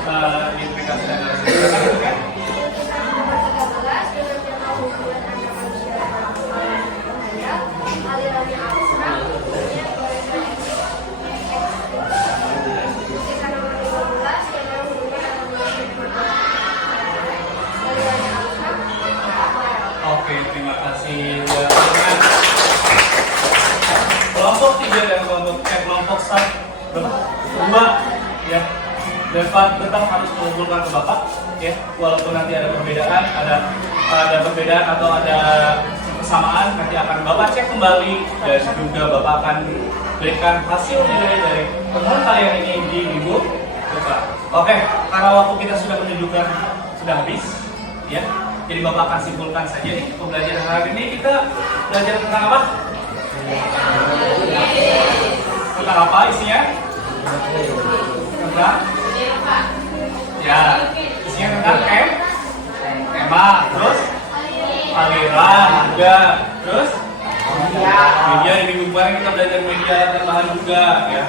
identifikasi dan analisis. Kan? Lukisan nomor 13 dengan tema hubungan antara manusia dan alam budaya. Alirannya abstrak, tekniknya ekstrim. Lukisan nomor 15 tema hubungan antara manusia dengan alam. Alirannya abstrak, tekniknya akuarel. Oke, terima kasih. Kelompok 3 dan kelompok 2 ya. Dan Pak tetap harus mengumpulkan ke Bapak ya, walaupun nanti ada perbedaan, ada perbedaan atau ada kesamaan, nanti akan Bapak cek kembali dan juga Bapak akan berikan hasil nilai dari temuan kalian ini di minggu depan. Oke, karena waktu kita sudah menunjukkan sudah habis ya. Jadi Bapak akan simpulkan saja nih pembelajaran hari ini. Kita belajar tentang apa? Tentang apa isinya? Tentang? Ya, isinya tentang tema, terus aliran juga, terus media. Di minggu kemarin kita belajar media tambahan juga ya.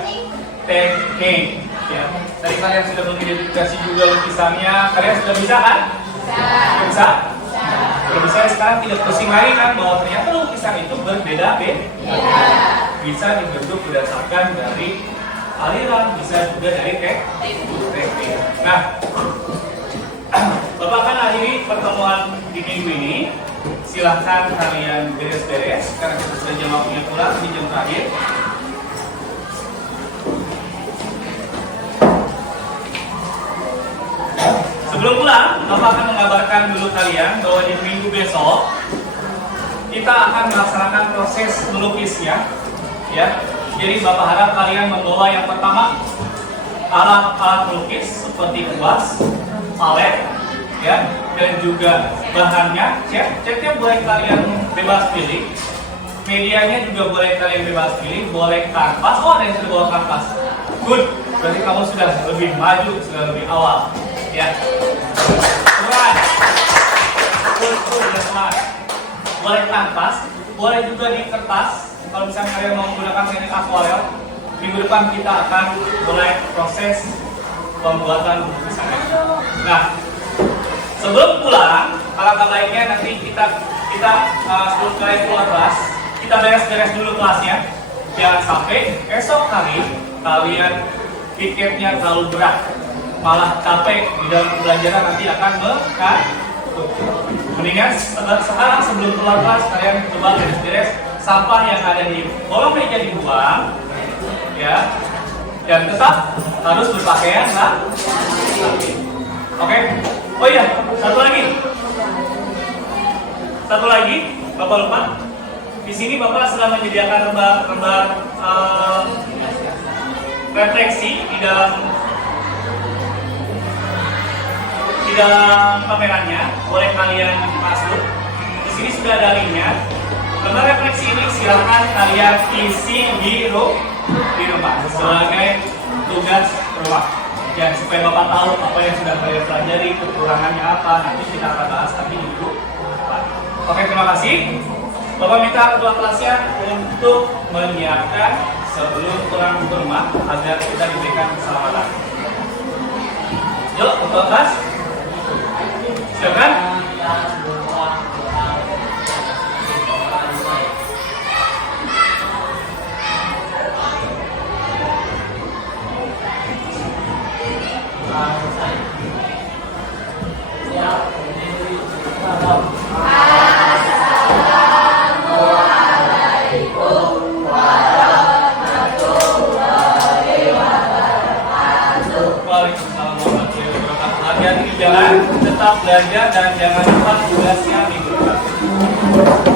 Teknik ya. Tadi kalian sudah mengidentifikasi juga lukisannya. Kalian sudah bisa kan? Bisa? Sudah bisa, sekarang tidak pusing lagi kan bahwa ternyata lukisan itu berbeda-beda. Bisa dibentuk berdasarkan dari aliran, bisa juga dari teknik. Nah, Bapak akan akhiri pertemuan di minggu ini. Silahkan kalian beres-beres karena kita sudah jam waktunya pulang di jam terakhir. Sebelum pulang, Bapak akan mengabarkan dulu kalian bahwa di minggu besok kita akan melaksanakan proses melukisnya, ya. Jadi Bapak harap kalian membawa yang pertama alat-alat melukis seperti kuas, palet, ya, dan juga bahannya. Catnya boleh kalian bebas pilih, medianya juga boleh kalian bebas pilih, boleh kanvas. Oh, ada yang sudah bawa kanvas. Good, berarti kamu sudah lebih maju, sudah lebih awal. Ya, semangat. Semangat. Boleh kanvas, boleh juga di kertas. Kalau misalnya kalian mau menggunakan teknik akuarel, minggu depan kita akan mulai proses pembuatan lukisannya. Nah, sebelum pulang, alangkah baiknya nanti kita sebelum kalian keluar kelas, kita beres-beres dulu kelasnya. Jangan sampai esok hari kalian pikirnya terlalu berat, malah capek di dalam pembelajaran, nanti akan mengantuk. Mendingan sekarang sebelum keluar kelas kalian coba beres-beres sampah yang ada di kolong meja dibuang, ya, dan tetap harus berpakaian rapi. Oke? Oh iya, satu lagi, Bapak lupa. Di sini Bapak sedang menyediakan lembar refleksi di dalam kameranya, boleh kalian masuk. Di sini sudah ada linknya. Lembar refleksi ini silakan kalian isi di rumah sebagai tugas rumah. Ya, supaya Bapak tahu apa yang sudah kalian pelajari, kekurangannya apa. Nanti kita akan bahas nanti di minggu depan. Oke, terima kasih. Bapak minta ketua kelasnya untuk menyiapkan sebelum pulang ke rumah agar kita diberikan keselamatan. Yuk, untuk kelas. Silakan. Waalaikumsalam warahmatullahi wabarakatuh. Hati-hati di jalan, tetap belajar dan jangan lupa tugasnya minggu depan.